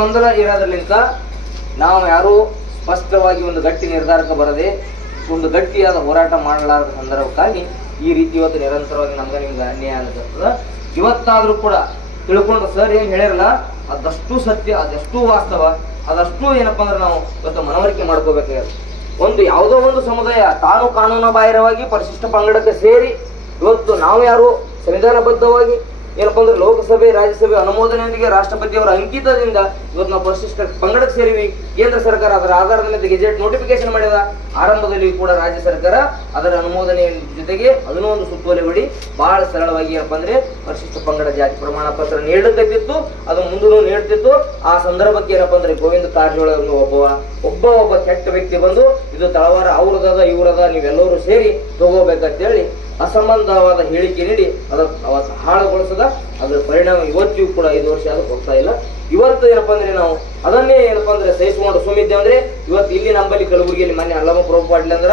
ಗೊಂದಲ ಇರೋದ್ರಲಿಂತ ನಾವು ಯಾರು ಸ್ಪಷ್ಟವಾಗಿ ಒಂದು ಗಟ್ಟಿ ನಿರ್ಧಾರಕ್ಕೆ ಬರದೆ ಒಂದು ಗಟ್ಟಿಯಾದ ಹೋರಾಟ ಮಾಡಲಾರದ ಸಂದರ್ಭಕ್ಕಾಗಿ ಈ ರೀತಿ ಇವತ್ತು ನಿರಂತರವಾಗಿ ನಮ್ಗೆ ನಿಮ್ಗೆ ಅನ್ಯಾಯ ಅನ್ಸುತ್ತದ. ಇವತ್ತಾದ್ರೂ ಕೂಡ ತಿಳ್ಕೊಂಡು ಸರ್ ಏನ್ ಹೇಳಿರಲ್ಲ ಅದಷ್ಟು ಸತ್ಯ, ಅದೆಷ್ಟು ವಾಸ್ತವ, ಅದಷ್ಟು ಏನಪ್ಪಾ ಅಂದ್ರೆ ನಾವು ಇವತ್ತು ಮನವರಿಕೆ ಮಾಡ್ಕೋಬೇಕಾಗಿದೆ. ಒಂದು ಯಾವುದೋ ಒಂದು ಸಮುದಾಯ ತಾನು ಕಾನೂನು ಬಾಹಿರವಾಗಿ ಪರಿಶಿಷ್ಟ ಪಂಗಡಕ್ಕೆ ಸೇರಿ ಇವತ್ತು ನಾವು ಯಾರು ಸಂವಿಧಾನಬದ್ಧವಾಗಿ ಏನಪ್ಪಾ ಅಂದ್ರೆ ಲೋಕಸಭೆ ರಾಜ್ಯಸಭೆ ಅನುಮೋದನೆಯೊಂದಿಗೆ ರಾಷ್ಟ್ರಪತಿಯವರ ಅಂಕಿತದಿಂದ ಇವತ್ತು ನಾವು ಪರಿಶಿಷ್ಟ ಪಂಗಡಕ್ಕೆ ಸೇರಿವಿ. ಕೇಂದ್ರ ಸರ್ಕಾರ ಅದರ ಆಧಾರದ ಮೇಲೆ ಗೆಜೆಟ್ ನೋಟಿಫಿಕೇಶನ್ ಮಾಡಿದ. ಆರಂಭದಲ್ಲಿ ಕೂಡ ರಾಜ್ಯ ಸರ್ಕಾರ ಅದರ ಅನುಮೋದನೆಯ ಜೊತೆಗೆ ಅದನ್ನೂ ಒಂದು ಸುತ್ತೋಲೆ ಬಿಡಿ ಬಹಳ ಸರಳವಾಗಿ ಏನಪ್ಪಾ ಅಂದ್ರೆ ಪರಿಶಿಷ್ಟ ಪಂಗಡ ಜಾತಿ ಪ್ರಮಾಣ ಪತ್ರ ನೀಡಬೇಕಿತ್ತು, ಅದು ಮುಂದೂ ನೀಡ್ತಿತ್ತು. ಆ ಸಂದರ್ಭಕ್ಕೆ ಏನಪ್ಪಾ ಅಂದ್ರೆ ಗೋವಿಂದ ಕಾರಜೋಳ ಒಬ್ಬ ಕೆಟ್ಟ ವ್ಯಕ್ತಿ ಬಂದು ಇದು ತಳವಾರ ಅವ್ರದದ ಇವ್ರದ ನೀವೆಲ್ಲರೂ ಸೇರಿ ತಗೋಬೇಕಂತೇಳಿ ಅಸಂಬಂಧವಾದ ಹೇಳಿಕೆ ನೀಡಿ ಅವತ್ತು ಹಾಳುಗೊಳಿಸದ. ಅದರ ಪರಿಣಾಮ ಇವತ್ತಿಗೂ ಕೂಡ 5 ವರ್ಷ ಆದ್ರೂ ಹೋಗ್ತಾ ಇಲ್ಲ. ಇವತ್ತು ಏನಪ್ಪಾ ಅಂದ್ರೆ ನಾವು ಅದನ್ನೇ ಏನಪ್ಪಾ ಅಂದ್ರೆ ಸಹಿಸಿಕೊಂಡು ಸುಮ್ಮಿದ್ದೇವೆ ಅಂದ್ರೆ ಇವತ್ತು ಇಲ್ಲಿ ನಂಬಲ್ಲಿ ಕಲಬುರಗಿಯಲ್ಲಿ ಮೊನ್ನೆ ಅಲ್ಲಮ ಪ್ರಭು ಪಾಟೀಲ್ ಅಂದ್ರ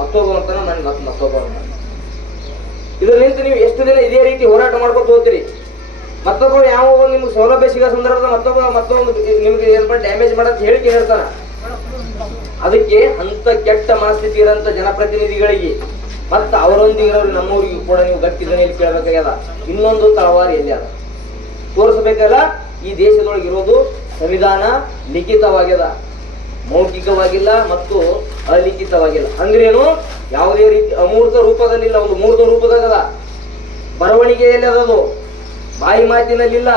ಮತ್ತೊಬ್ಬ ಅಂತಾನ ನನ್ಗೆ ಮತ್ತೊಬ್ಬ ಅಂತ. ಇದರಿಂದ ನೀವು ಎಷ್ಟು ದಿನ ಇದೇ ರೀತಿ ಹೋರಾಟ ಮಾಡ್ಕೊತ ಹೋಗ್ತೀರಿ? ಮತ್ತೊಬ್ಬ ಯಾವ ನಿಮ್ಗೆ ಸೌಲಭ್ಯ ಸಿಗೋ ಸಂದರ್ಭದ ಮತ್ತೊಂದು ನಿಮ್ಗೆ ಏನಪ್ಪ ಡ್ಯಾಮೇಜ್ ಮಾಡಂತ ಹೇಳಿಕೆ ಹೇಳ್ತಾನ. ಅದಕ್ಕೆ ಅಂತ ಕೆಟ್ಟ ಮನಸ್ಥಿತಿ ಇರೋಂಥ ಜನಪ್ರತಿನಿಧಿಗಳಿಗೆ ಮತ್ತೆ ಅವರೊಂದಿಗೆ ನಮ್ಮೂರಿಗೂ ಕೂಡ ನೀವು ಗಟ್ಟಿ ದನಿಯಲ್ಲಿ ಕೇಳಬೇಕಾಗ್ಯದ. ಇನ್ನೊಂದು ತಳವಾರ ಎಲ್ಲಿ ಅದ ತೋರಿಸಬೇಕಲ್ಲ. ಈ ದೇಶದೊಳಗೆ ಇರೋದು ಸಂವಿಧಾನ ಲಿಖಿತವಾಗ್ಯದ, ಮೌಖಿಕವಾಗಿಲ್ಲ ಮತ್ತು ಅಲಿಖಿತವಾಗಿಲ್ಲ. ಅಂದ್ರೇನು? ಯಾವುದೇ ರೀತಿ ಅಮೂರ್ತ ರೂಪದಲ್ಲಿಲ್ಲ, ಒಂದು ಮೂರ್ತ ರೂಪದಾಗದ. ಬರವಣಿಗೆಯಲ್ಲಿ ಅದದು, ಬಾಯಿ ಮಾತಿನಲ್ಲಿಲ್ಲ.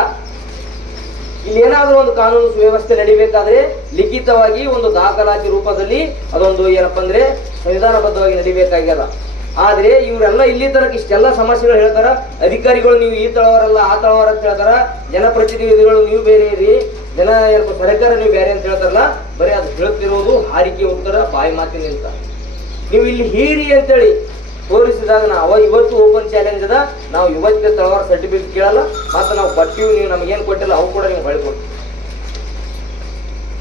ಇಲ್ಲಿ ಏನಾದ್ರೂ ಒಂದು ಕಾನೂನು ಸುವ್ಯವಸ್ಥೆ ನಡಿಬೇಕಾದ್ರೆ ಲಿಖಿತವಾಗಿ ಒಂದು ದಾಖಲಾತಿ ರೂಪದಲ್ಲಿ ಅದೊಂದು ಏನಪ್ಪಾ ಅಂದ್ರೆ ಸಂವಿಧಾನಬದ್ಧವಾಗಿ ನಡಿಬೇಕಾಗ್ಯದ. ಆದ್ರೆ ಇವರೆಲ್ಲ ಇಲ್ಲಿ ತನಕ ಇಷ್ಟೆಲ್ಲ ಸಮಸ್ಯೆಗಳು ಹೇಳ್ತಾರ. ಅಧಿಕಾರಿಗಳು ನೀವು ಈ ತಳವಾರಲ್ಲ ಆ ತಳವಾರ ಅಂತ ಹೇಳ್ತಾರ, ಜನಪ್ರತಿನಿಧಿಗಳು ನೀವು ಬೇರೆ ಇರಿ, ಸರ್ಕಾರ ನೀವು ಬೇರೆ ಅಂತ ಹೇಳ್ತಾರಲ್ಲ. ಬರೀ ಅದು ಹೇಳುತ್ತಿರುವುದು ಹಾರಿಕೆ ಉತ್ತರ, ಬಾಯಿ ಮಾತಿನಿಂದ. ನೀವು ಇಲ್ಲಿ ಹೀರಿ ಅಂತೇಳಿ ತೋರಿಸಿದಾಗ ನಾವು ಇವತ್ತು ಓಪನ್ ಚಾಲೆಂಜ್ ಅದ. ನಾವು ಇವತ್ತೇ ತಳವಾರ ಸರ್ಟಿಫಿಕೇಟ್ ಕೇಳಲ್ಲ, ಮತ್ತೆ ನಾವು ಕೊಟ್ಟಿವಿ, ನೀವು ನಮಗೇನು ಕೊಟ್ಟಿಲ್ಲ ಅವು ಕೂಡ ನೀವು ಹೊಳ್ಕೊಡ್ತೀವಿ.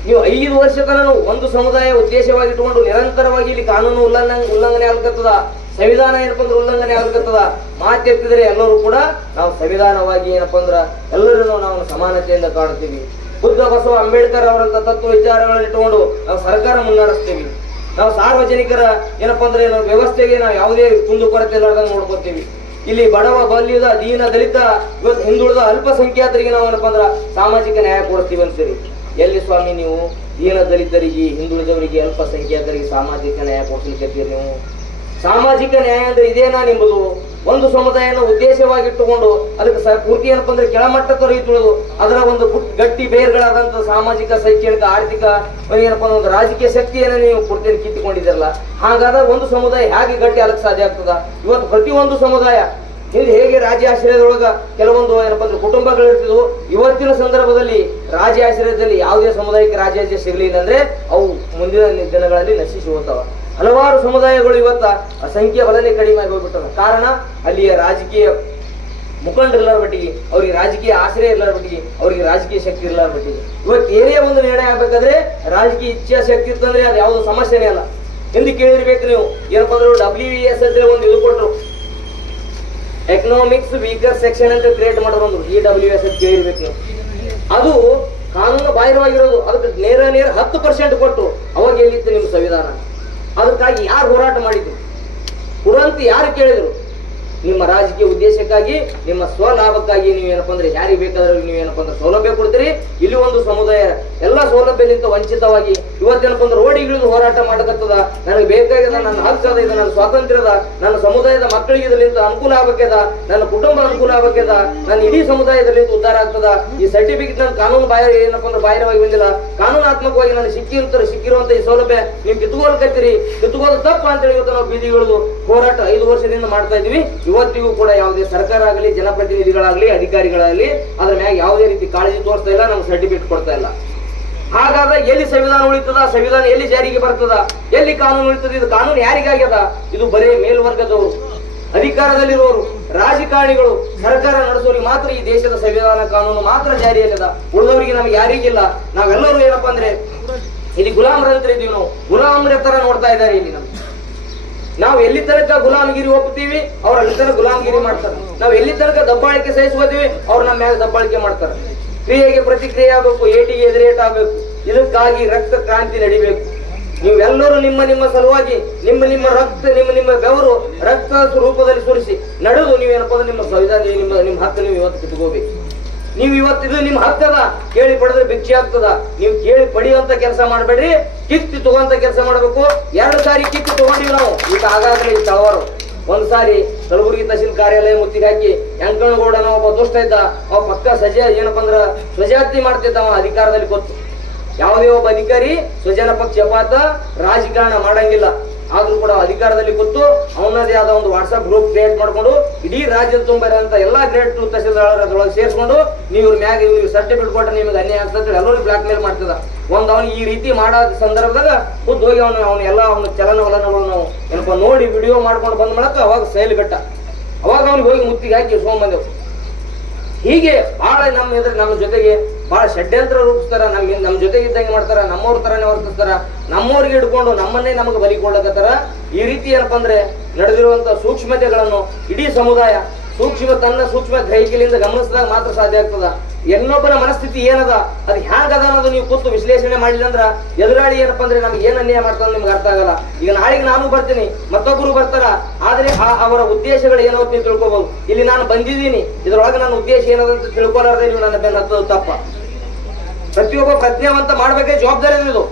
ನೀವು 5 ವರ್ಷ ತನಕ ಒಂದು ಸಮುದಾಯ ಉದ್ದೇಶವಾಗಿ ಇಟ್ಕೊಂಡು ನಿರಂತರವಾಗಿ ಇಲ್ಲಿ ಕಾನೂನು ಉಲ್ಲಂಘನೆ ಆಗ್ತದ, ಸಂವಿಧಾನ ಏನಪ್ಪ ಅಂದ್ರೆ ಉಲ್ಲಂಘನೆ ಆಗ್ತದ. ಮಾತೆತ್ತಿದ್ರೆ ಎಲ್ಲರೂ ಕೂಡ ನಾವು ಸಂವಿಧಾನವಾಗಿ ಏನಪ್ಪಾ ಅಂದ್ರ ಎಲ್ಲರೂ ನಾವು ಸಮಾನತೆಯಿಂದ ಕಾಣ್ತೀವಿ. ಬುದ್ಧ ಬಸವ ಅಂಬೇಡ್ಕರ್ ಅವರಂತ ತತ್ವ ವಿಚಾರಗಳನ್ನ ಇಟ್ಟುಕೊಂಡು ನಾವು ಸರ್ಕಾರ ಮುನ್ನಡೆಸ್ತೀವಿ. ನಾವು ಸಾರ್ವಜನಿಕರ ಏನಪ್ಪಾ ಅಂದ್ರೆ ವ್ಯವಸ್ಥೆಗೆ ನಾವು ಯಾವುದೇ ಕುಂದು ಕೊರತೆ ಇಲ್ಲದಂಗೆ ನೋಡ್ಕೋತೀವಿ. ಇಲ್ಲಿ ಬಡವ ಬಲ್ಲಿದ ದೀನ ದಲಿತ ಇವತ್ತು ಹಿಂದುಳಿದ ಅಲ್ಪಸಂಖ್ಯಾತರಿಗೆ ನಾವು ಏನಪ್ಪಾ ಅಂದ್ರ ಸಾಮಾಜಿಕ ನ್ಯಾಯ ಕೊಡ್ತೀವಿ ಅಂತೀರಿ. ಎಲ್ಲಿ ಸ್ವಾಮಿ ನೀವು ದೀನ ದಲಿತರಿಗೆ, ಹಿಂದುಳಿದವರಿಗೆ, ಅಲ್ಪಸಂಖ್ಯಾತರಿಗೆ ಸಾಮಾಜಿಕ ನ್ಯಾಯ ಕೊಡ್ಲಿಕ್ಕೆ ನೀವು? ಸಾಮಾಜಿಕ ನ್ಯಾಯ ಅಂದ್ರೆ ಇದೇನಾ ನಿಂಬುದು? ಒಂದು ಸಮುದಾಯನ ಉದ್ದೇಶವಾಗಿಟ್ಟುಕೊಂಡು ಅದಕ್ಕೆ ಪೂರ್ತಿ ಏನಪ್ಪಾ ಅಂದ್ರೆ ಕೆಳಮಟ್ಟ ತೊರೆಯುವುದು ಅದರ ಒಂದು ಗಟ್ಟಿ ಬೇರ್ಗಳಾದಂತ ಸಾಮಾಜಿಕ, ಶೈಕ್ಷಣಿಕ, ಆರ್ಥಿಕ ಏನಪ್ಪಾ ಒಂದು ರಾಜಕೀಯ ಶಕ್ತಿಯನ್ನ ನೀವು ಪೂರ್ತಿಯನ್ನು ಕಿತ್ತುಕೊಂಡಿದ್ದೀರಲ್ಲ. ಹಾಗಾದ್ರೆ ಒಂದು ಸಮುದಾಯ ಹೇಗೆ ಗಟ್ಟಿ ಆಗಕ್ಕೆ ಸಾಧ್ಯ ಆಗ್ತದ? ಇವತ್ತು ಪ್ರತಿಯೊಂದು ಸಮುದಾಯ ಇಲ್ಲಿ ಹೇಗೆ ರಾಜ್ಯ ಆಶ್ರಯದೊಳಗ ಕೆಲವೊಂದು ಏನಪ್ಪಾ ಅಂದ್ರೆ ಕುಟುಂಬಗಳಿರ್ತಿದ್ವು, ಇವತ್ತಿನ ಸಂದರ್ಭದಲ್ಲಿ ರಾಜ್ಯ ಆಶ್ರಯದಲ್ಲಿ ಯಾವುದೇ ಸಮುದಾಯಕ್ಕೆ ರಾಜ್ಯ ಸಿಗಲಿಲ್ಲ ಅಂದ್ರೆ ಅವು ಮುಂದಿನ ದಿನಗಳಲ್ಲಿ ನಶಿಸಿ ಹೋಗ್ತಾವ. ಹಲವಾರು ಸಮುದಾಯಗಳು ಇವತ್ತ ಸಂಖ್ಯೆ ಬಲನೆ ಕಡಿಮೆ ಆಗಿ ಹೋಗ್ಬಿಟ್ಟದ. ಕಾರಣ ಅಲ್ಲಿಯ ರಾಜಕೀಯ ಮುಖಂಡರಿಲ್ಲರ ಮಟ್ಟಿಗೆ, ಅವ್ರಿಗೆ ರಾಜಕೀಯ ಆಶ್ರಯ ಇಲ್ಲರ ಮಟ್ಟಿಗೆ, ಅವ್ರಿಗೆ ರಾಜಕೀಯ ಶಕ್ತಿ ಇಲ್ಲರ ಮಟ್ಟಿಗೆ. ಇವತ್ತು ಏನೇ ಒಂದು ನಿರ್ಣಯ ಆಗ್ಬೇಕಾದ್ರೆ ರಾಜಕೀಯ ಇಚ್ಛಾಶಕ್ತಿ ಇತ್ತಂದ್ರೆ ಅದು ಯಾವ್ದು ಸಮಸ್ಯೆನೇ ಅಲ್ಲ ಎಂದು ಕೇಳಿರ್ಬೇಕು ನೀವು. ಏನಪ್ಪಾ ಅಂದ್ರೆ WES ಅಂತ ಒಂದು ಇದು ಕೊಟ್ಟರು, ಎಕನಾಮಿಕ್ಸ್ ವೀಕರ್ ಸೆಕ್ಷನ್ ಅಂತ ಕ್ರಿಯೇಟ್ ಮಾಡೋರು ಒಂದು EWS ಅಂತ ಕೇಳಿರ್ಬೇಕು ನೀವು. ಅದು ಕಾನೂನು ಬಾಹಿರವಾಗಿರೋದು. ಅದಕ್ಕೆ ನೇರ 10% ಕೊಟ್ಟು ಅವಾಗ ಎಲ್ಲಿತ್ತು ನಿಮ್ಮ ಸಂವಿಧಾನ? ಅದಕ್ಕಾಗಿ ಯಾರು ಹೋರಾಟ ಮಾಡಿದ್ರು? ತುರಂತ ಯಾರು ಕೇಳಿದ್ರು? ನಿಮ್ಮ ರಾಜಕೀಯ ಉದ್ದೇಶಕ್ಕಾಗಿ, ನಿಮ್ಮ ಸ್ವಲಾಭಕ್ಕಾಗಿ ನೀವು ಏನಪ್ಪಾ ಅಂದ್ರೆ ಯಾರಿಗೆ ಬೇಕಾದ್ರೆ ನೀವು ಏನಪ್ಪಾ ಅಂದ್ರೆ ಸೌಲಭ್ಯ ಕೊಡ್ತೀರಿ. ಇಲ್ಲಿ ಒಂದು ಸಮುದಾಯ ಎಲ್ಲ ಸೌಲಭ್ಯದಿಂದ ವಂಚಿತವಾಗಿ ಇವತ್ತೇನಪ್ಪ ಅಂದ್ರೆ ರೋಡಿಗಿಳಿದು ಹೋರಾಟ ಮಾಡಕತ್ತದ. ನನಗೆ ಬೇಕಾಗಿದೆ, ನನ್ನ ಹಕ್ಕದ, ಇದು ನನ್ನ ಸ್ವಾತಂತ್ರ್ಯದ, ನನ್ನ ಸಮುದಾಯದ ಮಕ್ಕಳಿಗೆ ಇದರಿಂದ ಅನುಕೂಲ ಆಗ್ಬೇಕದ, ನನ್ನ ಕುಟುಂಬ ಅನುಕೂಲ ಆಗ್ಬೇಕದ, ನನ್ನ ಇಡೀ ಸಮುದಾಯದಲ್ಲಿ ಉದ್ಧಾರ ಆಗ್ತದ. ಈ ಸರ್ಟಿಫಿಕೇಟ್ ನನ್ನ ಕಾನೂನು ಬಾಹಿರ ಏನಪ್ಪಾ ಅಂದ್ರೆ ಬಾಹಿರವಾಗಿ ಬಂದಿಲ್ಲ, ಕಾನೂನಾತ್ಮಕವಾಗಿ ನಾನು ಸಿಕ್ಕಿರುವಂತ ಈ ಸೌಲಭ್ಯ ನೀವು ಕಿತ್ತುಕೊಳ್ಕತ್ತೀರಿ, ಕಿತ್ತುಕೋದು ತಪ್ಪ ಅಂತೇಳಿ ಇವತ್ತು ನಾವು ಬೀದಿಗಳು ಹೋರಾಟ 5 ವರ್ಷದಿಂದ ಮಾಡ್ತಾ ಇದೀವಿ. ಇವತ್ತಿಗೂ ಕೂಡ ಯಾವುದೇ ಸರ್ಕಾರ ಆಗಲಿ, ಜನಪ್ರತಿನಿಧಿಗಳಾಗ್ಲಿ, ಅಧಿಕಾರಿಗಳಾಗಲಿ ಅದ್ರ ಮ್ಯಾಗ ಯಾವುದೇ ರೀತಿ ಕಾಳಜಿ ತೋರಿಸ್ತಾ ಇಲ್ಲ, ನಮ್ಗೆ ಸರ್ಟಿಫಿಕೇಟ್ ಕೊಡ್ತಾ ಇಲ್ಲ. ಹಾಗಾದ್ರೆ ಎಲ್ಲಿ ಸಂವಿಧಾನ ಉಳಿತದ? ಸಂವಿಧಾನ ಎಲ್ಲಿ ಜಾರಿಗೆ ಬರ್ತದ? ಎಲ್ಲಿ ಕಾನೂನು ಉಳಿತದ? ಇದು ಕಾನೂನು ಯಾರಿಗಾಗ್ಯದ? ಇದು ಬರೀ ಮೇಲ್ವರ್ಗದವರು, ಅಧಿಕಾರದಲ್ಲಿರುವವರು, ರಾಜಕಾರಣಿಗಳು, ಸರ್ಕಾರ ನಡೆಸೋರಿಗೆ ಮಾತ್ರ ಈ ದೇಶದ ಸಂವಿಧಾನ ಕಾನೂನು ಮಾತ್ರ ಜಾರಿಯಲ್ಲಿದೆ. ಉಳಿದವರಿಗೆ ನಮ್ಗೆ ಯಾರಿಗಿಲ್ಲ. ನಾವೆಲ್ಲರೂ ಏನಪ್ಪಾ ಅಂದ್ರೆ ಇಲ್ಲಿ ಗುಲಾಮರಂತ್ರ ಇದೀವಿ. ನಾವು ಗುಲಾಮರ ತರ ನೋಡ್ತಾ ಇದ್ದಾರೆ ಇಲ್ಲಿ ನಮ್ಗೆ. ನಾವು ಎಲ್ಲಿ ತನಕ ಗುಲಾಮಗಿರಿ ಒಪ್ತೀವಿ ಅವ್ರು ಅಲ್ಲಿ ತನಕ ಗುಲಾಮಗಿರಿ ಮಾಡ್ತಾರೆ. ನಾವು ಎಲ್ಲಿ ತನಕ ದಬ್ಬಾಳಿಕೆ ಸಹಿಸ್ಕೋತೀವಿ ಅವ್ರು ನಮ್ಮ ಮ್ಯಾಗ ದಬ್ಬಾಳಿಕೆ ಮಾಡ್ತಾರೆ. ಕ್ರಿಯೆಗೆ ಪ್ರತಿಕ್ರಿಯೆ ಆಗಬೇಕು, ಏಟಿಗೆ ಎದುರೇಟ್ ಆಗಬೇಕು. ಇದಕ್ಕಾಗಿ ರಕ್ತ ಕ್ರಾಂತಿ ನಡಿಬೇಕು. ನೀವೆಲ್ಲರೂ ನಿಮ್ಮ ನಿಮ್ಮ ಸಲುವಾಗಿ ನಿಮ್ಮ ನಿಮ್ಮ ರಕ್ತ ನಿಮ್ಮ ನಿಮ್ಮ ಬೆವರು ರಕ್ತ ರೂಪದಲ್ಲಿ ಸುರಿಸಿ ನಡೆದು ನೀವೇನಪ್ಪ ನಿಮ್ಮ ಸಂವಿಧಾನ ನಿಮ್ಮ ಹಕ್ಕು ನೀವು ಇವತ್ತು ಕಿತ್ಕೋಬೇಕು. ನೀವು ಇವತ್ತು ಇದು ನಿಮ್ಮ ಹಕ್ಕದ, ಕೇಳಿ ಪಡೆದ್ರೆ ಭಿಕ್ಷೆ ಆಗ್ತದ. ನೀವು ಕೇಳಿ ಪಡೆಯುವಂತ ಕೆಲಸ ಮಾಡಬೇಡ್ರಿ, ಕಿತ್ತಿ ತಗೋಂತ ಕೆಲಸ ಮಾಡ್ಬೇಕು. 2 ಸಾರಿ ಕಿತ್ತಿ ತಗೊಂಡಿವಿ ನಾವು. ಈಗ ಆಗಾಗಲೇ ಈ ತಳವಾರು ಒಂದ್ ಸಾರಿ ಕಲಬುರಗಿ ತಹಸೀಲ್ ಕಾರ್ಯಾಲಯ ಮುತ್ತಿಗೆ ಹಾಕಿ ಯಂಕಣ್ಣಗೌಡನ ಒಬ್ಬ ದುಷ್ಟ ಇದ್ದ, ಅವ ಪಕ್ಕ ಏನಪ್ಪ ಅಂದ್ರ ಸ್ವಜಾತಿ ಮಾಡ್ತಿದ್ದ. ಅವ ಅಧಿಕಾರದಲ್ಲಿ ಗೊತ್ತು, ಯಾವುದೇ ಒಬ್ಬ ಅಧಿಕಾರಿ ಸ್ವಜನ ಪಕ್ಷಪಾತ ರಾಜಕಾರಣ ಮಾಡಂಗಿಲ್ಲ. ಆದ್ರೂ ಕೂಡ ಅಧಿಕಾರದಲ್ಲಿ ಗೊತ್ತು, ಅವನದೇ ಆದ ಒಂದು ವಾಟ್ಸ್ಆಪ್ ಗ್ರೂಪ್ ಕ್ರಿಯೇಟ್ ಮಾಡ್ಕೊಂಡು ಇಡೀ ರಾಜ್ಯದ ತುಂಬಿರಂತ ಎಲ್ಲಾ ಗ್ರೇಡ್ 2 ತಹಸೀಲ್ದಾರ್ ಅದ್ರೊಳಗೆ ಸೇರಿಸ್ಕೊಂಡು ನೀವು ಮ್ಯಾಗ ಇವ್ರಿಗೆ ಸರ್ಟಿಫಿಕೇಟ್ ಕೊಟ್ಟರೆ ನಿಮ್ಗೆ ಅನ್ಯಾಯ ಆಗ್ತದೆ ಎಲ್ಲರೂ ಬ್ಲಾಕ್ ಮೇಲ್ ಮಾಡ್ತದ. ಅವನು ಈ ರೀತಿ ಮಾಡೋ ಸಂದರ್ಭದಾಗ ಖುದ್ದು ಹೋಗಿ ಅವನ ಚಲನವಲನಗಳು ನಾವು ಏನಪ್ಪ ನೋಡಿ ವಿಡಿಯೋ ಮಾಡ್ಕೊಂಡು ಬಂದ್ ಮಾಡಕ್ಕ ಅವಾಗ ಸೈಲ್ಗಟ್ಟ, ಅವಾಗ ಅವ್ನಿಗೆ ಹೋಗಿ ಮುತ್ತಿಗೆ ಹಾಕಿ ಸೋಮಂದೇವ್. ಹೀಗೆ ಬಹಳ ನಮ್ಮ ಜೊತೆಗೆ ಬಹಳ ಷಡ್ಯಂತ್ರ ರೂಪಿಸ್ತಾರ. ನಮ್ಮ ಜೊತೆಗೆ ಇದ್ದಂಗೆ ಮಾಡ್ತಾರ, ನಮ್ಮವ್ರ ತರನೇ ವರ್ತಿಸ್ತಾರ, ನಮ್ಮವ್ರಿಗೆ ಹಿಡ್ಕೊಂಡು ನಮ್ಮನ್ನೇ ನಮಗೆ ಬಲಿ ಕೊಡ್ಲಕತ್ತಾರ. ಈ ರೀತಿ ಏನಪ್ಪ ಅಂದ್ರೆ ನಡೆದಿರುವಂತ ಸೂಕ್ಷ್ಮತೆಗಳನ್ನು ಇಡೀ ಸಮುದಾಯ ತನ್ನ ಸೂಕ್ಷ್ಮ ಗ್ರಹಿಕೆಯಿಂದ ಗಮನಿಸಿದಾಗ ಮಾತ್ರ ಸಾಧ್ಯ ಆಗ್ತದ. ಇನ್ನೊಬ್ಬರ ಮನಸ್ಥಿತಿ ಏನದ, ಅದು ಹ್ಯಾಂಗದ ಅನ್ನೋದು ನೀವು ಕೂತು ವಿಶ್ಲೇಷಣೆ ಮಾಡಿಲ್ಲ ಅಂದ್ರ ಎದುರಾಳಿ ಏನಪ್ಪ ಅಂದ್ರೆ ನಮ್ಗೆ ಏನ್ ಅನ್ಯಾಯ ಮಾಡ್ತಾರ ನಿಮ್ಗೆ ಅರ್ಥ ಆಗಲ್ಲ. ಈಗ ನಾಳೆಗೆ ನಾನು ಬರ್ತೀನಿ, ಮತ್ತೊಬ್ಬರು ಬರ್ತಾರ, ಆದ್ರೆ ಅವರ ಉದ್ದೇಶಗಳು ಏನೋ ನೀವು ತಿಳ್ಕೊಬಹುದು. ಇಲ್ಲಿ ನಾನು ಬಂದಿದ್ದೀನಿ, ಇದ್ರೊಳಗೆ ನನ್ನ ಉದ್ದೇಶ ಏನದಂತ ತಿಳ್ಕೊಲಾರ್ದೆ ನೀವು ನನ್ನ ಬೆನ್ನ ಹತ್ತೋದು ತಪ್ಪ. ಪ್ರತಿಯೊಬ್ಬ ಪ್ರಜ್ಞಾವಂತ ಮಾಡ್ಬೇಕೇ ಜವಾಬ್ದಾರಿ ಇದು.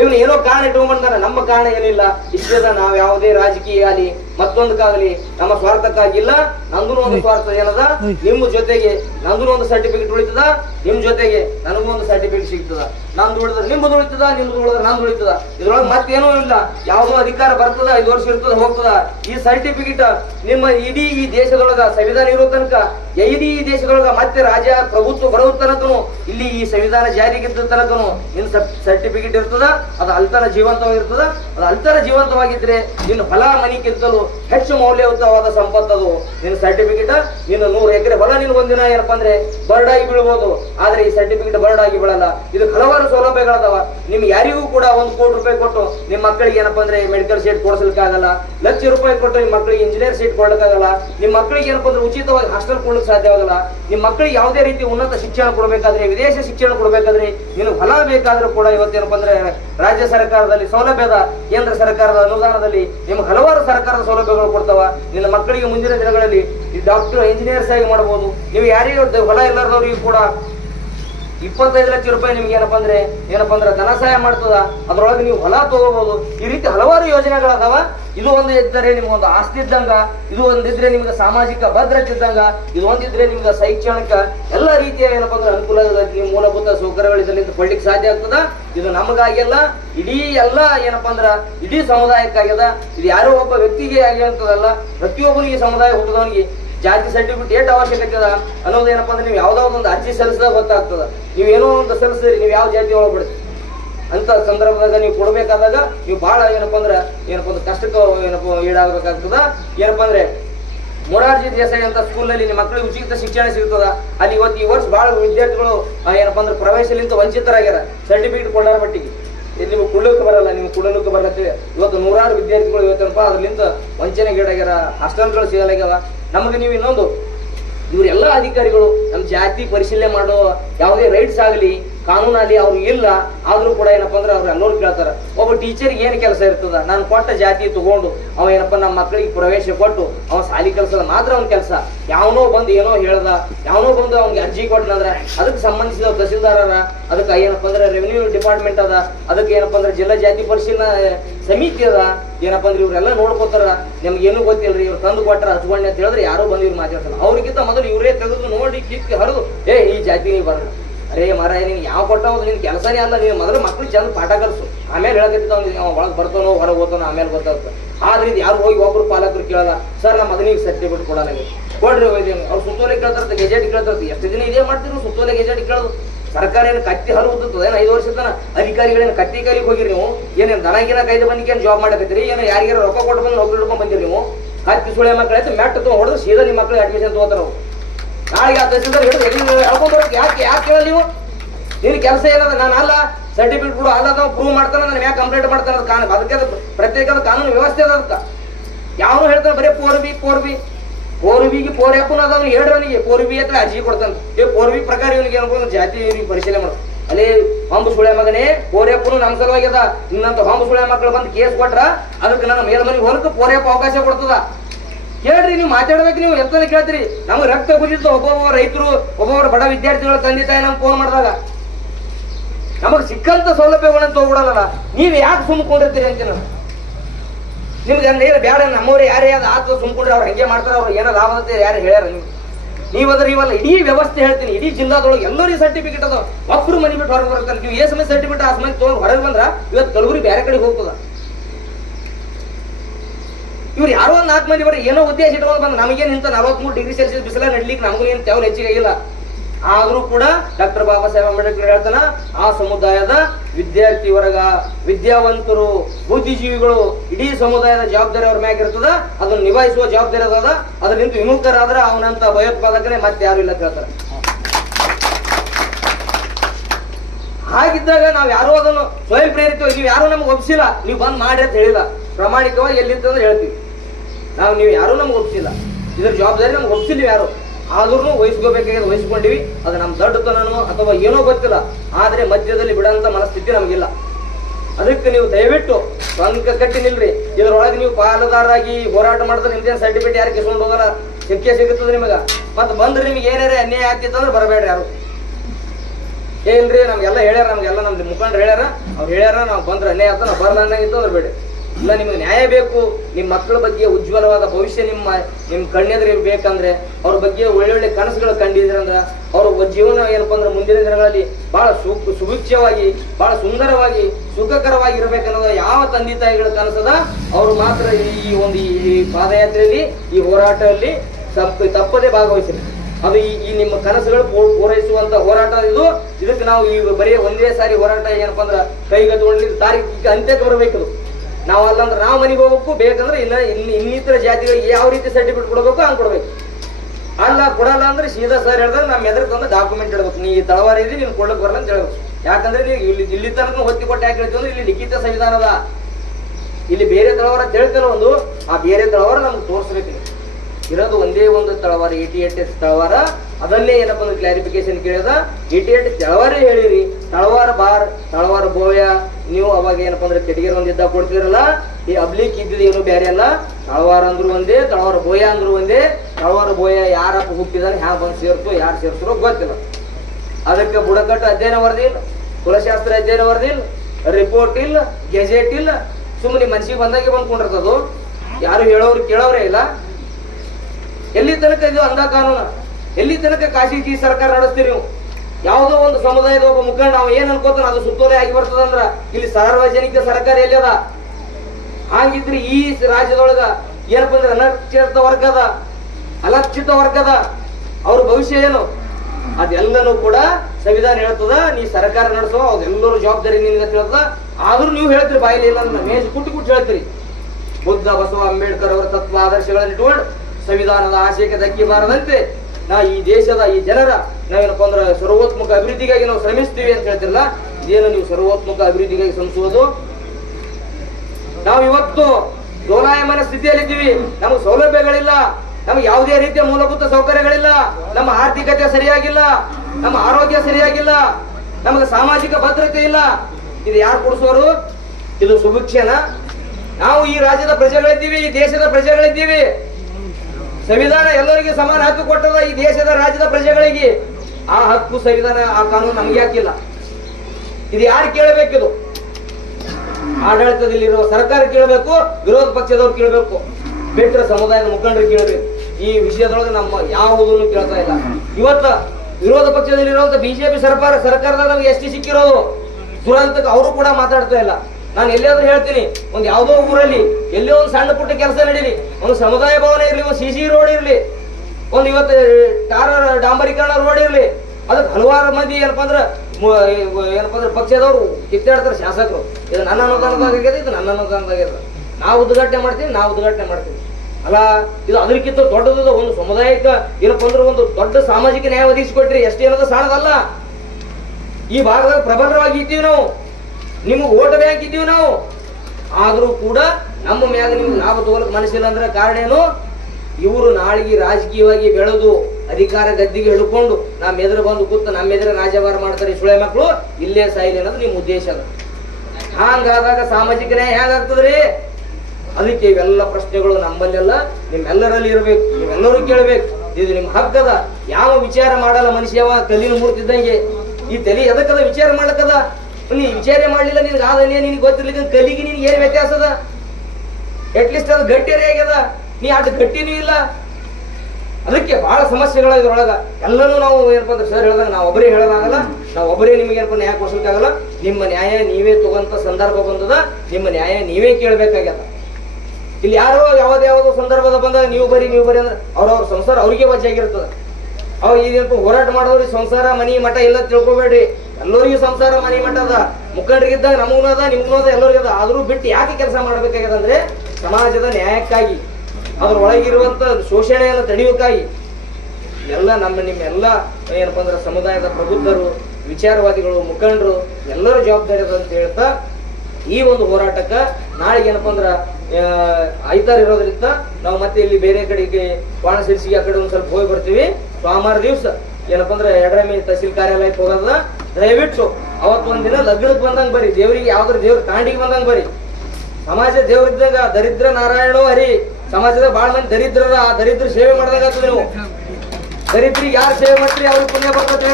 ಇವನು ಏನೋ ಕಾರಣ ಇಟ್ಕೊಂಡ್ಬಂದಾರ, ನಮ್ಮ ಕಾರಣ ಏನಿಲ್ಲ. ಇಷ್ಟದ ನಾವ್ ಯಾವುದೇ ರಾಜಕೀಯ ಆಗಲಿ ಮತ್ತೊಂದಕ್ಕಾಗಲಿ ನಮ್ಮ ಸ್ವಾರ್ಥಕ್ಕಾಗಿಲ್ಲ. ನಂದು ಒಂದು ಸ್ವಾರ್ಥ ಏನದ, ನಿಮ್ಮ ಜೊತೆಗೆ ನಂದು ಒಂದು ಸರ್ಟಿಫಿಕೇಟ್ ಉಳಿತದ, ನಿಮ್ ಜೊತೆಗೆ ನನಗೂ ಒಂದು ಸರ್ಟಿಫಿಕೇಟ್ ಸಿಗ್ತದ. ನಂದು ಉಳಿದ್ರೆ ನಿಮ್ದು ಉಳಿತದ, ನಿಮ್ದು ಉಳಿದ್ರೆ ನಂದು ಉಳಿತದ. ಇದ್ರೊಳಗೆ ಮತ್ತೇನೂ ಇಲ್ಲ. ಯಾವುದೋ ಅಧಿಕಾರ ಬರ್ತದ, 5 ವರ್ಷ ಇರ್ತದ, ಹೋಗ್ತದ. ಈ ಸರ್ಟಿಫಿಕೇಟ್ ನಿಮ್ಮ ಇಡೀ ಈ ದೇಶದೊಳಗ ಸಂವಿಧಾನ ಇರೋ ತನಕ, ಇಡೀ ಈ ದೇಶದೊಳಗ ಮತ್ತೆ ರಾಜ ಪ್ರಭುತ್ವ ಬರೋ ತನಕನು, ಇಲ್ಲಿ ಈ ಸಂವಿಧಾನ ಜಾರಿಗಿದ್ದ ತನಕನು ನಿನ್ ಸರ್ಟಿಫಿಕೇಟ್ ಇರ್ತದ. ಅದು ಅಲ್ತರ ಜೀವಂತವಾಗಿರ್ತದ. ಅದು ಅಲ್ತರ ಜೀವಂತವಾಗಿದ್ರೆ ನಿನ್ನ ಹೊಲ ಮನಿಗಿಂತಲೂ ಹೆಚ್ಚು ಮೌಲ್ಯಯುತವಾದ ಸಂಪತ್ತದು ನಿನ್ನ ಸರ್ಟಿಫಿಕೇಟ್. ನಿನ್ನ 100 ಎಕರೆ ಹೊಲ ನಿನ್ ಒಂದಿನ ಏನಪ್ಪಾ ಅಂದ್ರೆ ಬರ್ಡ್ ಆಗಿ ಬೀಳ್ಬೋದು, ಆದ್ರೆ ಈ ಸರ್ಟಿಫಿಕೇಟ್ ಬರ್ಡ್ ಆಗಿ ಬೀಳಲ್ಲ. ಇದು ಹಲವಾರು ಸೌಲಭ್ಯಗಳದಾವ. ನಿಮ್ಗೆ ಯಾರಿಗೂ ಕೂಡ 1 ಕೋಟಿ ರೂಪಾಯಿ ಕೊಟ್ಟು ನಿಮ್ಮ ಮಕ್ಕಳಿಗೆ ಏನಪ್ಪಾ ಅಂದ್ರೆ ಮೆಡಿಕಲ್ ಸೀಟ್ ಕೊಡಿಸ್ಲಿಕ್ಕಾಗಲ್ಲ. ಲಕ್ಷ ರೂಪಾಯಿ ಕೊಟ್ಟು ನಿಮ್ಮ ಮಕ್ಕಳಿಗೆ ಇಂಜಿನಿಯರ್ ಸೀಟ್ ಕೊಡ್ಲಿಕ್ಕಾಗಲ್ಲ. ನಿಮ್ಮ ಮಕ್ಕಳಿಗೆ ಏನಪ್ಪಾ ಅಂದ್ರೆ ಉಚಿತವಾಗಿ ಹಾಸ್ಟೆಲ್ ಕೊಡ್ಲಿಕ್ಕೆ ಸಾಧ್ಯವಾಗಲ್ಲ. ನಿಮ್ಮ ಮಕ್ಕಳಿಗೆ ಯಾವುದೇ ರೀತಿ ಉನ್ನತ ಶಿಕ್ಷಣ ಕೊಡ್ಬೇಕಾದ್ರೆ, ವಿದೇಶ ಶಿಕ್ಷಣ ಕೊಡ್ಬೇಕಾದ್ರೆ, ನಿನ್ನ ಹೊಲ ಬೇಕಾದ್ರೂ ಕೂಡ ಇವತ್ತೇನಪ್ಪ ಅಂದ್ರೆ ರಾಜ್ಯ ಸರ್ಕಾರದಲ್ಲಿ ಸೌಲಭ್ಯದ, ಕೇಂದ್ರ ಸರ್ಕಾರದ ಅನುದಾನದಲ್ಲಿ ನಿಮ್ಗೆ ಹಲವಾರು ಸರ್ಕಾರದ ಸೌಲಭ್ಯಗಳು ಕೊಡ್ತಾವ. ನಿನ್ನ ಮಕ್ಕಳಿಗೆ ಮುಂದಿನ ದಿನಗಳಲ್ಲಿ ಡಾಕ್ಟರ್ ಇಂಜಿನಿಯರ್ಸ್ ಆಗಿ ಮಾಡಬಹುದು. ನೀವು ಯಾರಿಗೂ ಹೊಲ ಇಲ್ಲದವ್ರಿಗೂ ಕೂಡ 25 ಲಕ್ಷ ರೂಪಾಯಿ ನಿಮ್ಗೆ ಏನಪ್ಪಾ ಅಂದ್ರೆ ಧನ ಸಹಾಯ ಮಾಡ್ತದ. ಅದ್ರೊಳಗೆ ನೀವು ಹೊಲ ತಗೋಬಹುದು. ಈ ರೀತಿ ಹಲವಾರು ಯೋಜನೆಗಳದಾವ. ಇದು ಒಂದು ಇದ್ದರೆ ನಿಮ್ಗೊಂದು ಆಸ್ತಿ ಇದ್ದಂಗ, ಇದು ಒಂದಿದ್ರೆ ನಿಮ್ಗೆ ಸಾಮಾಜಿಕ ಭದ್ರತೆ ಇದ್ದಂಗ, ಇದು ಒಂದಿದ್ರೆ ನಿಮ್ಗೆ ಶೈಕ್ಷಣಿಕ ಎಲ್ಲ ರೀತಿಯ ಏನಪ್ಪಾ ಅಂದ್ರೆ ಅನುಕೂಲ ನೀವು ಮೂಲಭೂತ ಸೌಕರ್ಯಗಳಿಂದ ಕೊಡ್ಲಿಕ್ಕೆ ಸಾಧ್ಯ ಆಗ್ತದ. ಇದು ನಮಗಾಗಿಲ್ಲ, ಇಡೀ ಎಲ್ಲ ಏನಪ್ಪಾ ಅಂದ್ರ ಇಡೀ ಸಮುದಾಯಕ್ಕಾಗ್ಯದ. ಇದು ಯಾರೋ ಒಬ್ಬ ವ್ಯಕ್ತಿಗೆ ಆಗಿರುವಂತದಲ್ಲ, ಪ್ರತಿಯೊಬ್ಬನಿಗೆ ಸಮುದಾಯ ಹುಟ್ಟದವನಿಗೆ ಜಾತಿ ಸರ್ಟಿಫಿಕೇಟ್ ಏಟ್ ಅವಶ್ಯಕತೆ ಅದ ಅನ್ನೋದೇನಪ್ಪ ಅಂದ್ರೆ ನೀವು ಯಾವ್ದೋ ಒಂದು ಅರ್ಜಿ ಸಲ್ಲಿಸಿದಾಗ ಗೊತ್ತಾಗ್ತದ. ನೀವೇನೋ ಒಂದು ಸಲ್ಲಿಸಿದ್ರಿ, ನೀವು ಯಾವ ಜಾತಿ ಒಳಪಡ್ತೀರಿ ಅಂತ ಸಂದರ್ಭದಾಗ ನೀವು ಕೊಡ್ಬೇಕಾದಾಗ ನೀವು ಬಹಳ ಏನಪ್ಪಾ ಅಂದ್ರೆ ಕಷ್ಟಕ್ಕೆ ಈಡಾಗಬೇಕಾಗ್ತದ. ಏನಪ್ಪಾ ಅಂದ್ರೆ ಮೊರಾರ್ಜಿ ದೇಸಾಯಿ ಅಂತ ಸ್ಕೂಲ್ನಲ್ಲಿ ನಿಮ್ಮ ಮಕ್ಕಳಿಗೆ ಉಚಿತ ಶಿಕ್ಷಣ ಸಿಗ್ತದ. ಅಲ್ಲಿ ಇವತ್ತು ಈ ವರ್ಷ ಬಹಳ ವಿದ್ಯಾರ್ಥಿಗಳು ಏನಪ್ಪಾ ಅಂದ್ರೆ ಪ್ರವೇಶಲಿಂದ ವಂಚಿತರಾಗ್ಯಾರ. ಸರ್ಟಿಫಿಕೇಟ್ ಕೊಡಾರ ಮಟ್ಟಿಗೆ ನಿಮ್ಗೆ ಕುಳ್ಳಕ್ಕೆ ಬರಲ್ಲ, ನಿಮ್ಗೆ ಕುಳ್ಳಕ್ಕೆ ಬರತ್ತೆ. ಇವತ್ತು 100 ವಿದ್ಯಾರ್ಥಿಗಳು ಇವತ್ತೇನಪ್ಪ ಅದ್ರಲಿಂದ ವಂಚನೆಗೀಡಾಗ್ಯಾರ, ಹಾಸ್ಟೆಲ್ಗಳು ಸಿಗಲಾಗ್ಯಾವ. ನಮಗೆ ನೀವು ಇನ್ನೊಂದು, ಇವರೆಲ್ಲ ಅಧಿಕಾರಿಗಳು ನಮ್ಮ ಜಾತಿ ಪರಿಶೀಲನೆ ಮಾಡೋ ಯಾವುದೇ ರೈಟ್ಸ್ ಆಗಲಿ ಕಾನೂನಲ್ಲಿ ಅವ್ರು ಇಲ್ಲ, ಆದ್ರೂ ಕೂಡ ಏನಪ್ಪಾ ಅಂದ್ರೆ ಅವ್ರು ಎಲ್ಲರೂ ಕೇಳ್ತಾರ. ಒಬ್ಬ ಟೀಚರ್ಗೆ ಏನ್ ಕೆಲಸ ಇರ್ತದ, ನಾನು ಕೊಟ್ಟ ಜಾತಿ ತಗೊಂಡು ಅವ ಏನಪ್ಪಾ ನಮ್ಮ ಮಕ್ಕಳಿಗೆ ಪ್ರವೇಶ ಕೊಟ್ಟು ಅವ ಶಾಲಿ ಕಲ್ಸದ ಮಾತ್ರ ಅವ್ನ ಕೆಲಸ. ಯಾವನೋ ಬಂದು ಏನೋ ಹೇಳ್ದ, ಯಾವನೋ ಬಂದು ಅವ್ನಿಗೆ ಅರ್ಜಿ ಕೊಟ್ಟನಂದ್ರ ಅದಕ್ಕೆ ಸಂಬಂಧಿಸಿದ ತಹಸೀಲ್ದಾರ, ಅದಕ್ಕೆ ಏನಪ್ಪಾ ಅಂದ್ರೆ ರೆವಿನ್ಯೂ ಡಿಪಾರ್ಟ್ಮೆಂಟ್ ಅದ, ಅದಕ್ಕೆ ಏನಪ್ಪಾ ಅಂದ್ರೆ ಜಿಲ್ಲಾ ಜಾತಿ ಪರಿಶೀಲನಾ ಸಮಿತಿ ಅದ. ಏನಪ್ಪಾ ಅಂದ್ರೆ ಇವ್ರೆಲ್ಲ ನೋಡ್ಕೋತಾರ. ನಿಮ್ಗೆ ಏನೂ ಗೊತ್ತಿಲ್ರಿ, ಇವ್ರು ತಂದು ಕೊಟ್ಟಾರ ಹಚ್ಕೊಂಡೆ ಅಂತ ಹೇಳಿದ್ರೆ ಯಾರೋ ಬಂದು ಇವ್ರು ಮಾತಾಡ್ತಾರ. ಅವ್ರಿಗಿಂತ ಮೊದಲು ಇವರೇ ತೆಗೆದು ನೋಡಿ ಕಿಕ್ಕಿ ಹರಿದು ಈ ಜಾತಿ ಬರಲ್ಲ. ಅರೇ ಮರ ನಿನ್ಗೆ ಯಾವ ಕೊಟ್ಟವ್ದು ನಿನ್ ಕೆಲಸನೇ ಅಲ್ಲ. ನೀನು ಮೊದಲು ಮಕ್ಳು ಚಂದ ಪಾಠ ಕಲ್ಸು, ಆಮೇಲೆ ಹೇಳಕತ್ತಿದ್ದ ಒಳಗೆ ಬರ್ತಾನೋ ಹೊರಗೆ ಹೋಗ್ತಾನೋ ಆಮೇಲೆ ಗೊತ್ತಾಗ್ತದೆ. ಆದ್ರೆ ಇದು ಯಾರು ಹೋಗಿ ಒಬ್ರು ಪಾಲಕರು ಕೇಳಲ್ಲ, ಸರ್ ನಮ್ಮ ಮಗನಿಗೆ ಸರ್ಟಿಫಿಕೇಟ್ ಕೊಡಲ್ಲ ಕೊಡ್ರಿ ಹೋಗಿ. ಅವ್ರು ಸುತ್ತೋಲೆ ಕೇಳ್ತಾರ, ಗೆಜೆಟ್ ಕೇಳ್ತಾರ. ಎಷ್ಟು ದಿನ ಇದೇ ಮಾಡ್ತಿದ್ರು ಸುತ್ತೋಲೆ ಗೆಜೆಟ್ ಕೇಳೋದು. ಸರ್ಕಾರ ಏನು ಕತ್ತಿ ಹರು ಉದ್ದುತ್ತದೆ ಏನು? 5 ವರ್ಷದ ತನ ಅಧಿಕಾರಿಗಳೇನು ಕತ್ತಿ ಕೈಲಿಗೆ ಹೋಗಿರಿ ನೀವು? ಏನೇನು ದನಗಿನ ಕೈದ ಬಂದಿಗೆ ಜಾಬ್ ಮಾಡಕತ್ತೀರಿ? ಏನು ಯಾರಿಗಾರ ರೊಕ್ಕ ಕೊಟ್ಟು ಬಂದು ನೌಕರಿ ಹಿಡ್ಕೊಂಡ್ ಬಂದಿರಿ ನೀವು? ಕತ್ತಿ ಸುಳೆ ಮಕ್ಕಳಾಯ್ತು ಮೆಟ್ಟ ಹೊಡೆದು ಸೀದಾ ನಿಮ್ಮ ಮಕ್ಳಿಗೆ ಅಡ್ಮಿಷನ್ ತಗೋತಾರ. ನಾಳೆಗೆ ಆ ತಹಸೀಲ್ದಾರ್ ಹಿಡಿದು ಹೇಳ್ಕೊಂಡು ಬರೋಕೆ ಯಾಕೆ ಕೇಳಲ್ಲ ನೀವು? ನಿನ್ ಕೆಲಸ ಏನದ? ನಾನು ಅಲ್ಲ ಸರ್ಟಿಫಿಕೇಟ್ ಕೊಡು ಅಲ್ಲ ಪ್ರೂವ್ ಮಾಡ್ತಾನೆ, ನಾನು ಯಾಕೆ ಕಂಪ್ಲೇಂಟ್ ಮಾಡ್ತಾನೆ? ಅದಕ್ಕೆ ಪ್ರತ್ಯೇಕ ಕಾನೂನು ವ್ಯವಸ್ಥೆ ಅದ. ಅದಕ್ಕೆ ಯಾವನು ಹೇಳ್ತಾನೆ ಬರೀ 4B ಪೋರ್ವಿಗೆ ಪೋರ್ಯಾಪನ ಅದ ಹೇಳ್ರವನಿಗೆ ಪೋರ್ವಿ ಹತ್ರ ಅರ್ಜಿ ಕೊಡ್ತಾನ. ಪೋರ್ವಿ ಪ್ರಕಾರ ಇವನಿಗೆ ಅನ್ಕೊಂಡು ಜಾತಿ ಪರಿಶೀಲನೆ ಮಾಡ. ಅಲ್ಲಿ ಹೊಂಬ ಸುಳೆ ಮಗನೇ ಪೋರ್ಯಪ್ಪನು ನಮ್ ಸಲುವಾಗಿ ಅದ. ಇನ್ನಂತ ಹೊಂಬ ಸುಳೆ ಮಕ್ಕಳು ಬಂದು ಕೇಸ್ ಕೊಟ್ರ ಅದಕ್ಕೆ ನನ್ನ ಮೇಲ್ಮನಿಗೆ ಹೊರಕ್ಕೆ ಪೋರ್ಯಪ್ಪ ಅವಕಾಶ ಕೊಡ್ತದ. ಕೇಳ್ರಿ, ನೀವು ಮಾತಾಡ್ಬೇಕು. ನೀವು ಎಂತಾನೆ ಕೇಳ್ತೀರಿ. ನಮ್ಗೆ ರಕ್ತ ಕುದಿತ ಒಬ್ಬೊಬ್ಬ ರೈತರು ಒಬ್ಬೊಬ್ಬರ ಬಡ ವಿದ್ಯಾರ್ಥಿಗಳ ತಂದೆ ತಾಯಿ ನಮ್ಗೆ ಫೋನ್ ಮಾಡಿದಾಗ ನಮಗ್ ಸಿಕ್ಕಂತ ಸೌಲಭ್ಯಗಳನ್ನ ತಗೊಡಲ್ಲ. ನೀವ್ ಯಾಕೆ ಸುಮ್ಕೊಂಡಿರ್ತೀರಿ ಅಂತೀನಿ. ನಿಮ್ಗೆ ಏನು ಬೇಡ, ನಮ್ಮವ್ರು ಯಾರೇ ಅದು ಆತ ಸುಮ್ಕೊಂಡ್ರೆ ಅವ್ರು ಹಂಗೆ ಮಾಡ್ತಾರ, ಅವ್ರು ಏನೋ ಲಾಭ ಅಂತ ಯಾರು ಹೇಳ್ಯಾರ? ನೀವದ್ರ ಇವಲ್ಲ ಇಡೀ ವ್ಯವಸ್ಥೆ ಹೇಳ್ತೀನಿ. ಇಡೀ ಜಿಲ್ಲಾದೊಳಗೆ ಎಲ್ಲರಿಗೂ ಸರ್ಟಿಫಿಕೇಟ್ ಅದ. ಒಬ್ಬರು ಮನೆ ಬಿಟ್ಟು ಹೊರಗೆ ಬರ್ತಾರೆ. ನೀವು ಎಸ್ ಎಮ್ ಎಸ್ ಸರ್ಟಿಫಿಕೇಟ್ ಆ ಸಮಯ ತೊಗೊಂಡು ಹೊರಗೆ ಬಂದ್ರ ಇವತ್ತು ಕಲಬುರಗಿ ಬೇರೆ ಕಡೆಗೆ ಹೋಗ್ತದ. ಇವ್ರು ಯಾರೋ ಒಂದು 4 ಮಂದಿ ಬರ್ರಿ ಏನೋ ಉದ್ದೇಶ ಇಟ್ಕೊಂಡು ಬಂದು ನಮಗೇನು ಇಂಥ 43 ಡಿಗ್ರಿ ಸೆಲ್ಸಿಯಸ್ ಬಿಸಿಲ ನಡ್ಲಿಕ್ಕೆ ನಮಗೂ ಏನು ತೆವಲು ಹೆಚ್ಚಿಗೆ ಇಲ್ಲ. ಆದ್ರೂ ಕೂಡ ಡಾಕ್ಟರ್ ಬಾಬಾ ಸಾಹೇಬ್ ಅಂಬೇಡ್ಕರ್ ಹೇಳ್ತಾನ, ಆ ಸಮುದಾಯದ ವಿದ್ಯಾರ್ಥಿ ವರ್ಗ, ವಿದ್ಯಾವಂತರು, ಬುದ್ಧಿಜೀವಿಗಳು, ಇಡೀ ಸಮುದಾಯದ ಜವಾಬ್ದಾರಿ ಅವ್ರ ಮ್ಯಾಗ ಇರ್ತದ. ಅದನ್ನ ನಿಭಾಯಿಸುವ ಜವಾಬ್ದಾರಿ ಅದ. ಅದರಿಂದ ವಿಮುಕ್ತರಾದ್ರೆ ಅವನಂತ ಭಯೋತ್ಪಾದಕನೇ ಮತ್ತೆ ಯಾರು ಇಲ್ಲ ಕೇಳ್ತಾರೆ. ಹಾಗಿದ್ದಾಗ ನಾವ್ ಯಾರೋ ಅದನ್ನು ಸ್ವಯಂ ಪ್ರೇರಿತ, ನೀವು ಯಾರು ನಮ್ಗೆ ಒಪ್ಸಿಲ್ಲ, ನೀವು ಬಂದ್ ಮಾಡಿ ಅಂತ ಹೇಳಿಲ್ಲ. ಪ್ರಾಮಾಣಿಕವಾಗಿ ಎಲ್ಲಿರ್ತಂದ್ರೆ ಹೇಳ್ತೀವಿ ನಾವು. ನೀವು ಯಾರು ನಮ್ಗೆ ಒಪ್ಸಿಲ್ಲ, ಇದ್ರ ಜವಾಬ್ದಾರಿ ನಮ್ಗೆ ಒಪ್ಸಿಲ್ಲ ಯಾರು. ಆದ್ರೂ ವಹಿಸ್ಕೋಬೇಕಾಗಿ ವಹಿಸ್ಕೊಂಡಿವಿ. ಅದು ನಮ್ ದೊಡ್ಡತನೋ ಅಥವಾ ಏನೋ ಗೊತ್ತಿಲ್ಲ, ಆದ್ರೆ ಮಧ್ಯದಲ್ಲಿ ಬಿಡಂತ ಮನಸ್ಥಿತಿ ನಮಗಿಲ್ಲ. ಅದಕ್ಕೆ ನೀವು ದಯವಿಟ್ಟು ಸ್ವಂತ ಕಟ್ಟಿ ನಿಲ್ರಿ. ಇದ್ರೊಳಗೆ ನೀವು ಪಾಲುದಾರರಾಗಿ ಹೋರಾಟ ಮಾಡಿದ್ರೆ ನಿಮ್ದೇನು ಸರ್ಟಿಫಿಕೇಟ್ ಯಾರು ಕಿಸ್ಕೊಂಡು ಹೋಗಲ್ಲ, ಸಿಗುತ್ತದೆ ನಿಮಗ. ಮತ್ತೆ ಬಂದ್ರೆ ನಿಮ್ಗೆ ಏನಾರ ಅನ್ಯಾಯ ಆಗ್ತಿತ್ತಂದ್ರೆ ಬರಬೇಡ್ರಿ ಯಾರು. ಏನ್ರಿ ನಮ್ಗೆಲ್ಲ ಹೇಳ್ಯಾರ, ನಮ್ಗೆಲ್ಲ ನಮ್ದು ಮುಖಂಡ್ರು ಹೇಳ್ಯಾರ, ಅವ್ರು ಹೇಳ್ಯಾರ ನಾವು ಬಂದ್ರೆ ಅನ್ಯಾಯ ಆಗ್ತದೆ, ನಾವು ಬರಲ್ಲ ಅನ್ನಂಗಿತ್ತು ಅಂದ್ರೆ ಬೇಡ. ಇಲ್ಲ, ನಿಮ್ಗೆ ನ್ಯಾಯ ಬೇಕು. ನಿಮ್ಮ ಮಕ್ಕಳ ಬಗ್ಗೆ ಉಜ್ವಲವಾದ ಭವಿಷ್ಯ ನಿಮ್ ಕಣ್ಣೆದ್ರೆ ಬೇಕಂದ್ರೆ, ಅವ್ರ ಬಗ್ಗೆ ಒಳ್ಳೊಳ್ಳೆ ಕನಸುಗಳು ಕಂಡಿದ್ರೆ ಅಂದ್ರೆ ಅವ್ರ ಜೀವನ ಏನಪ್ಪಾ ಅಂದ್ರೆ ಮುಂದಿನ ದಿನಗಳಲ್ಲಿ ಬಹಳ ಸುಭಿಕ್ಷವಾಗಿ, ಬಹಳ ಸುಂದರವಾಗಿ, ಸುಖಕರವಾಗಿ ಇರಬೇಕನ್ನೋದು ಯಾವ ತಂದೆ ತಾಯಿಗಳ ಕನಸದ ಅವರು ಮಾತ್ರ ಈ ಪಾದಯಾತ್ರೆಯಲ್ಲಿ, ಈ ಹೋರಾಟದಲ್ಲಿ ತಪ್ಪದೇ ಭಾಗವಹಿಸಿ. ಅದು ಈ ನಿಮ್ಮ ಕನಸುಗಳು ಪೂರೈಸುವಂತ ಹೋರಾಟ ಇದು. ಇದಕ್ಕೆ ನಾವು ಈ ಬರೀ ಒಂದೇ ಸಾರಿ ಹೋರಾಟ ಏನಪ್ಪಾ ಅಂದ್ರ ಕೈಗೆತ್ಕೊಂಡು ತಾರೀಕಿಗೆ ಅಂತ್ಯಕ್ಕೆ ಬರಬೇಕು. ನಾವು ಅಲ್ಲಂದ್ರೆ ನಾವು ಮನೆಗೆ ಹೋಗ್ಬೇಕು, ಬೇಕಂದ್ರೆ ಇನ್ನಿತರ ಜಾತಿಗಳಿಗೆ ಯಾವ ರೀತಿ ಸರ್ಟಿಫಿಕೇಟ್ ಕೊಡಬೇಕು ಹಂಗೆ ಕೊಡ್ಬೇಕು. ಅಲ್ಲ ಕೊಡಲ್ಲ ಅಂದ್ರೆ ಸೀದಾ ಸರ್ ಹೇಳಿದ್ರೆ ನಮ್ಮ ಎದುರು ತಂದು ಡಾಕ್ಯುಮೆಂಟ್ ಇಡಬೇಕು. ನೀ ತಳವಾರ ಇದೆ, ನೀನು ಕೊಡ್ಲಿಕ್ಕೆ ಬರಲ್ಲ ಅಂತ ಹೇಳ್ಬೇಕು. ಯಾಕಂದ್ರೆ ನೀವು ಇಲ್ಲಿ ತನಕ ಒತ್ತಿ ಕೊಟ್ಟು ಯಾಕೆ ಹೇಳ್ತೀವಿ ಅಂದ್ರೆ ಇಲ್ಲಿ ಲಿಖಿತ ಸಂವಿಧಾನದ, ಇಲ್ಲಿ ಬೇರೆ ತಳವಾರ ಅಂತ ಹೇಳ್ತಾರ ಒಂದು, ಆ ಬೇರೆ ತಳವಾರ ನಮ್ಗೆ ತೋರಿಸ್ಬೇಕು. ಇರೋದು ಒಂದೇ ಒಂದು ತಳವಾರ 88 ತಳವಾರ. ಅದನ್ನೇ ಏನಪ್ಪ ಅಂದ್ರೆ ಕ್ಲಾರಿಫಿಕೇಶನ್ ಕೇಳಿದ 88 ತಳವಾರ ಹೇಳಿರಿ. ತಳವಾರ ಬಾರ್, ತಳವಾರ ಬೋಯ ನೀವು ಅವಾಗ ಏನಪ್ಪಾ ಅಂದ್ರೆ ಕೆಟಗರಿ ಒಂದಿದ್ದಾಗ ಕೊಡ್ತಿರಲ್ಲ, ಈ ಅಬ್ಲಿಕ್ ಇದ್ದಿದ್ದು ಏನು ಬೇರೆ ಅಲ್ಲ. ತಳವಾರ ಅಂದ್ರು ಒಂದೇ, ತಳವಾರ ಬೋಯ ಅಂದ್ರು ಒಂದೇ. ತಳವಾರ ಬೋಯ ಯಾರಪ್ಪ ಹುಟ್ಟಿದಾನೆ, ಹ್ಯಾ ಬಂದು ಸೇರ್ತು, ಯಾರು ಸೇರ್ಸರೋ ಗೊತ್ತಿಲ್ಲ. ಅದಕ್ಕೆ ಬುಡಕಟ್ಟು ಅಧ್ಯಯನ ವರದಿಲ್ಲ, ಕುಲಶಾಸ್ತ್ರ ಅಧ್ಯಯನ ವರದಿಲ್ಲ, ರಿಪೋರ್ಟ್ ಇಲ್ಲ, ಗೆಜೆಟ್ ಇಲ್ಲ. ಸುಮ್ಮನೆ ಮನ್ಸಿಗೆ ಬಂದಾಗೆ ಬಂದ್ಕೊಂಡಿರ್ತದು. ಯಾರು ಹೇಳೋರು ಕೇಳೋರೇ ಇಲ್ಲ. ಎಲ್ಲಿ ತನಕ ಇದು ಅಂಧ ಕಾನೂನ? ಎಲ್ಲಿ ತನಕ ಖಾಸಗಿ ಸರ್ಕಾರ ನಡೆಸ್ತೀರಿ ನೀವು? ಯಾವುದೋ ಒಂದು ಸಮುದಾಯದ ಒಬ್ಬ ಮುಖಂಡ ನಾವು ಏನ್ ಅನ್ಕೋತಾನ ಅದು ಸುತ್ತೋಲೆ ಆಗಿ ಬರ್ತದಂದ್ರ ಇಲ್ಲಿ ಸಾರ್ವಜನಿಕ ಸರ್ಕಾರ ಎಲ್ಲಿ ಅದ? ಹಾಗಿದ್ರಿ ಈ ರಾಜ್ಯದೊಳಗ ಏನಪ್ಪ ಅಂದ್ರೆ ಅಲಕ್ಷಿತ ವರ್ಗದ ಅವ್ರ ಭವಿಷ್ಯ ಏನು? ಅದೆಲ್ಲನೂ ಕೂಡ ಸಂವಿಧಾನ ಹೇಳ್ತದ. ನೀ ಸರ್ಕಾರ ನಡೆಸೋ ಅದೆಲ್ಲರೂ ಜವಾಬ್ದಾರಿ ನಿನ್ಗೆ ಹೇಳ್ತದ. ಆದ್ರೂ ನೀವು ಹೇಳ್ತೀರಿ ಬಾಯಿಲಿ ಇಲ್ಲ ಅಂದ್ರೆ ಮೇಜ್ ಕುಟ್ಟು ಹೇಳ್ತೀರಿ. ಬುದ್ಧ, ಬಸವ, ಅಂಬೇಡ್ಕರ್ ಅವರ ತತ್ವ ಆದರ್ಶಗಳನ್ನು ಇಟ್ಕೊಂಡು ಸಂವಿಧಾನದ ಆಶಯಕ್ಕೆ ಧಕ್ಕೆ ಬಾರದಂತೆ ಈ ದೇಶದ ಈ ಜನರ ನಾವೇನಪ್ಪ ಅಂದ್ರೆ ಸರ್ವೋತ್ಮುಖ ಅಭಿವೃದ್ಧಿಗಾಗಿ ನಾವು ಶ್ರಮಿಸ್ತೀವಿ ಅಂತ ಹೇಳ್ತಿರಲ್ಲ, ಇದೇನು ನೀವು ಸರ್ವೋತ್ಮುಖ ಅಭಿವೃದ್ಧಿಗಾಗಿ ಶ್ರಮಿಸುವುದು? ನಾವು ಇವತ್ತು ಡೋಲಾಯಮಾನ ಸ್ಥಿತಿಯಲ್ಲಿದ್ದೀವಿ. ನಮಗೆ ಸೌಲಭ್ಯಗಳಿಲ್ಲ, ನಮ್ಗೆ ಯಾವುದೇ ರೀತಿಯ ಮೂಲಭೂತ ಸೌಕರ್ಯಗಳಿಲ್ಲ, ನಮ್ಮ ಆರ್ಥಿಕತೆ ಸರಿಯಾಗಿಲ್ಲ, ನಮ್ಮ ಆರೋಗ್ಯ ಸರಿಯಾಗಿಲ್ಲ, ನಮಗೆ ಸಾಮಾಜಿಕ ಭದ್ರತೆ ಇಲ್ಲ. ಇದು ಯಾರು ಕೊಡಿಸೋರು? ಇದು ಸುಭಿಕ್ಷೆನ? ನಾವು ಈ ರಾಜ್ಯದ ಪ್ರಜೆಗಳಿದ್ದೀವಿ, ಈ ದೇಶದ ಪ್ರಜೆಗಳಿದ್ದೀವಿ. ಸಂವಿಧಾನ ಎಲ್ಲರಿಗೆ ಸಮಾನ ಹಕ್ಕು ಕೊಟ್ಟದ ಈ ದೇಶದ ರಾಜ್ಯದ ಪ್ರಜೆಗಳಿಗೆ. ಆ ಹಕ್ಕು ಸಂವಿಧಾನ, ಆ ಕಾನೂನು ನಮ್ಗೆ ಹಾಕಿಲ್ಲ. ಇದು ಯಾರು ಕೇಳಬೇಕಿದು? ಆಡಳಿತದಲ್ಲಿರುವ ಸರ್ಕಾರ ಕೇಳಬೇಕು, ವಿರೋಧ ಪಕ್ಷದವ್ರು ಕೇಳಬೇಕು, ಬಿಟ್ಟರೆ ಸಮುದಾಯದ ಮುಖಂಡರು ಕೇಳಬೇಕು. ಈ ವಿಷಯದೊಳಗೆ ನಮ್ಮ ಯಾವುದನ್ನು ಕೇಳ್ತಾ ಇಲ್ಲ. ಇವತ್ತ ವಿರೋಧ ಪಕ್ಷದಲ್ಲಿರುವಂತ ಬಿಜೆಪಿ ಸರ್ಕಾರದಾಗ ನಮ್ಗೆ ಎಷ್ಟು ಸಿಕ್ಕಿರೋದು ದುರಂತಕ್ಕೆ ಅವರು ಕೂಡ ಮಾತಾಡ್ತಾ ಇಲ್ಲ. ನಾನು ಎಲ್ಲಿಯಾದ್ರೂ ಹೇಳ್ತೀನಿ, ಒಂದು ಯಾವುದೋ ಊರಲ್ಲಿ ಎಲ್ಲೋ ಒಂದು ಸಣ್ಣ ಪುಟ್ಟ ಕೆಲಸ ನಡೀಲಿ, ಒಂದು ಸಮುದಾಯ ಭವನ ಇರಲಿ, ಒಂದು ಸಿಸಿ ರೋಡ್ ಇರಲಿ, ಒಂದು ಇವತ್ತು ಡಾಂಬರೀಕರಣ ರೋಡ್ ಇರಲಿ, ಅದಕ್ಕೆ ಹಲವಾರು ಮಂದಿ ಏನಪ್ಪಾ ಅಂದ್ರೆ ಪಕ್ಷದವರು ಕಿತ್ತಾಡ್ತಾರೆ. ಶಾಸಕರು ಇದು ನನ್ನ ಅನುದಾನದಾಗ್ಯದ, ಇದು ನನ್ನ ಅನುದಾನದಾಗ್ಯದ, ನಾವು ಉದ್ಘಾಟನೆ ಮಾಡ್ತೀವಿ ಅಲ್ಲ. ಇದು ಅದಕ್ಕಿಂತ ದೊಡ್ಡದ ಒಂದು ಸಮುದಾಯಕ್ಕೆ ಏನಪ್ಪಾ ಅಂದ್ರೆ ಒಂದು ದೊಡ್ಡ ಸಾಮಾಜಿಕ ನ್ಯಾಯ ಒದಗಿಸಿಕೊಟ್ರಿ. ಎಷ್ಟೇನದ ಸಾಣದಲ್ಲ. ಈ ಭಾಗದಾಗ ಪ್ರಬಲವಾಗಿ ಇದ್ದೀವಿ ನಾವು, ನಿಮ್ಗೆ ವೋಟ್ ಬ್ಯಾಂಕ್ ಇದ್ದೀವಿ ನಾವು. ಆದ್ರೂ ಕೂಡ ನಮ್ಮ ಮ್ಯಾಗ ನಿಮ್ಗೆ ಲಾಭ ತಗೋಲಕ್ ಮನಸ್ಸಿಲ್ಲ ಅಂದ್ರೆ ಕಾರಣ ಏನು? ಇವರು ನಾಳೆಗೆ ರಾಜಕೀಯವಾಗಿ ಬೆಳೆದು ಅಧಿಕಾರ ಗದ್ದಿಗೆ ಹಿಡ್ಕೊಂಡು ನಮ್ಮ ಎದುರು ಬಂದು ಕೂತು ನಮ್ಮ ಎದುರು ರಾಜಭಾರ ಮಾಡ್ತಾರೆ ಸುಳೆ ಮಕ್ಕಳು, ಇಲ್ಲೇ ಸಾಯಿಲಿ ಅನ್ನೋದು ನಿಮ್ಮ ಉದ್ದೇಶ ಅದ. ಹಾಗಾದಾಗ ಸಾಮಾಜಿಕ ನ್ಯಾಯ ಹೇಗಾಗ್ತದ್ರಿ? ಅದಕ್ಕೆ ಇವೆಲ್ಲ ಪ್ರಶ್ನೆಗಳು ನಮ್ಮಲ್ಲೆಲ್ಲ ನಿಮ್ಮೆಲ್ಲರಲ್ಲಿ ಇರ್ಬೇಕು, ನೀವೆಲ್ಲರೂ ಕೇಳ್ಬೇಕು. ಇದು ನಿಮ್ ಹಕ್ಕದ. ಯಾವ ವಿಚಾರ ಮಾಡಲ್ಲ ಮನುಷ್ಯವ ಕಲ್ಲಿನ ಮೂರ್ತಿದ್ದಂಗೆ. ಈ ತಲೆ ಎದಕ್ಕದ ವಿಚಾರ ಮಾಡ್ಲಕ್ಕದ? ನೀ ವಿಚಾರ ಮಾಡ್ಲಿಲ್ಲ, ನಿನ್ಗೆ ಆದಲ್ಲೇ ನಿನ್ಗೆ ಗೊತ್ತಿರ್ಲಿಕ್ಕ ಕಲಿಗೆ ನಿನ್ಗೆ ಏನ್ ವ್ಯತ್ಯಾಸ ಅದ? ಅಟ್ಲೀಸ್ಟ್ ಅದು ಗಟ್ಟಿರೇ ಆಗ್ಯದ, ನೀ ಅಷ್ಟು ಗಟ್ಟಿನೂ ಇಲ್ಲ. ಅದಕ್ಕೆ ಬಹಳ ಸಮಸ್ಯೆಗಳ ಇದ್ರೊಳಗ. ಎಲ್ಲನೂ ನಾವು ಏನಪ್ಪಾ ಅಂದ್ರೆ ಸರ್ ಹೇಳಿದಾಗ ನಾವು ಒಬ್ಬರೇ ಹೇಳೋದಾಗಲ್ಲ, ನಾವು ಒಬ್ಬರೇ ನಿಮಗೆ ಏನಪ್ಪ ನ್ಯಾಯ ಕೊಡ್ಸೋಕ್ಕಾಗಲ್ಲ. ನಿಮ್ಮ ನ್ಯಾಯ ನೀವೇ ತಗೊಂತ ಸಂದರ್ಭ ಬಂದದ, ನಿಮ್ಮ ನ್ಯಾಯ ನೀವೇ ಕೇಳ್ಬೇಕಾಗ್ಯದ. ಇಲ್ಲಿ ಯಾರೋ ಯಾವ್ದಾವ್ದೋ ಸಂದರ್ಭದ ಬಂದಾಗ ನೀವು ಬರೀ ಅಂದ್ರೆ ಅವ್ರವ್ರ ಸಂಸಾರ ಅವ್ರಿಗೆ ವಜ್ಜಾಗಿರ್ತದ. ಅವ್ ಈಗೇನಪ್ಪ ಹೋರಾಟ ಮಾಡೋರಿಗೆ ಸಂಸಾರ ಮನಿ ಮಠ ಇಲ್ಲ ತಿಳ್ಕೊಬೇಡ್ರಿ. ಎಲ್ಲರಿಗೂ ಸಂಸಾರ ಮನಿ ಮಠ ಅದ, ಮುಖಂಡರಿಗಿದ್ದಾಗ ನಮಗೂ ಅದ, ನಿಮ್ಗೂ ಅದ, ಎಲ್ಲರಿಗೂ ಅದ. ಆದ್ರೂ ಬಿಟ್ಟು ಯಾಕೆ ಕೆಲಸ ಮಾಡ್ಬೇಕಾಗ್ಯದ ಅಂದ್ರೆ ಸಮಾಜದ ನ್ಯಾಯಕ್ಕಾಗಿ, ಅದ್ರೊಳಗಿರುವಂತ ಶೋಷಣೆಯನ್ನು ತಡೆಯೋಕ್ಕಾಗಿ. ಎಲ್ಲ ನಿಮ್ಮೆಲ್ಲ ಏನಪ್ಪಾ ಅಂದ್ರೆ ಸಮುದಾಯದ ಪ್ರಬುದ್ಧರು, ವಿಚಾರವಾದಿಗಳು, ಮುಖಂಡರು ಎಲ್ಲರೂ ಜವಾಬ್ದಾರಿ ಅದ ಅಂತ ಹೇಳ್ತಾ ಈ ಒಂದು ಹೋರಾಟಕ್ಕ ನಾಳೆಗೆ ಏನಪ್ಪಾ ಅಂದ್ರ ಐತಾರ ಇರೋದ್ರಿಂದ ನಾವು ಮತ್ತೆ ಇಲ್ಲಿ ಬೇರೆ ಕಡೆಗೆ ಬಾಣಸಿರ್ಸಿಗೆ ಆ ಕಡೆ ಒಂದ್ ಸ್ವಲ್ಪ ಹೋಗಿ ಬರ್ತೀವಿ. ಸೋಮವಾರ ದಿವ್ಸ ಏನಪ್ಪಾ ಅಂದ್ರೆ ಯಡ್ರಾಮಿ ತಹಸೀಲ್ ಕಾರ್ಯಾಲಯಕ್ಕೆ ಹೋಗೋದ. ದಯವಿಟ್ಟು ಅವತ್ತು ಒಂದಿನ ಲಗ್ನಕ್ಕೆ ಬಂದಂಗ್ ಬರಿ, ದೇವ್ರಿಗೆ ಯಾವ್ದ್ರ ದೇವ್ರ ತಾಂಡಿಗೆ ಬಂದಂಗ್ ಬರಿ. ಸಮಾಜ ದೇವ್ರಿದ್ದಾಗ ದರಿದ್ರ ನಾರಾಯಣೋ ಹರಿ. ಸಮಾಜದ ಬಾಳ ಮಂದಿ ದರಿದ್ರದ, ಆ ದರಿದ್ರ ಸೇವೆ ಮಾಡ್ದಂಗಾಗ್ತದೆ. ನೀವು ದರಿದ್ರಿಗೆ ಯಾರು ಸೇವೆ ಮಾಡ್ತೀರಿ ಅವ್ರಿಗೆ ಪುಣ್ಯ ಬರ್ತದೆ.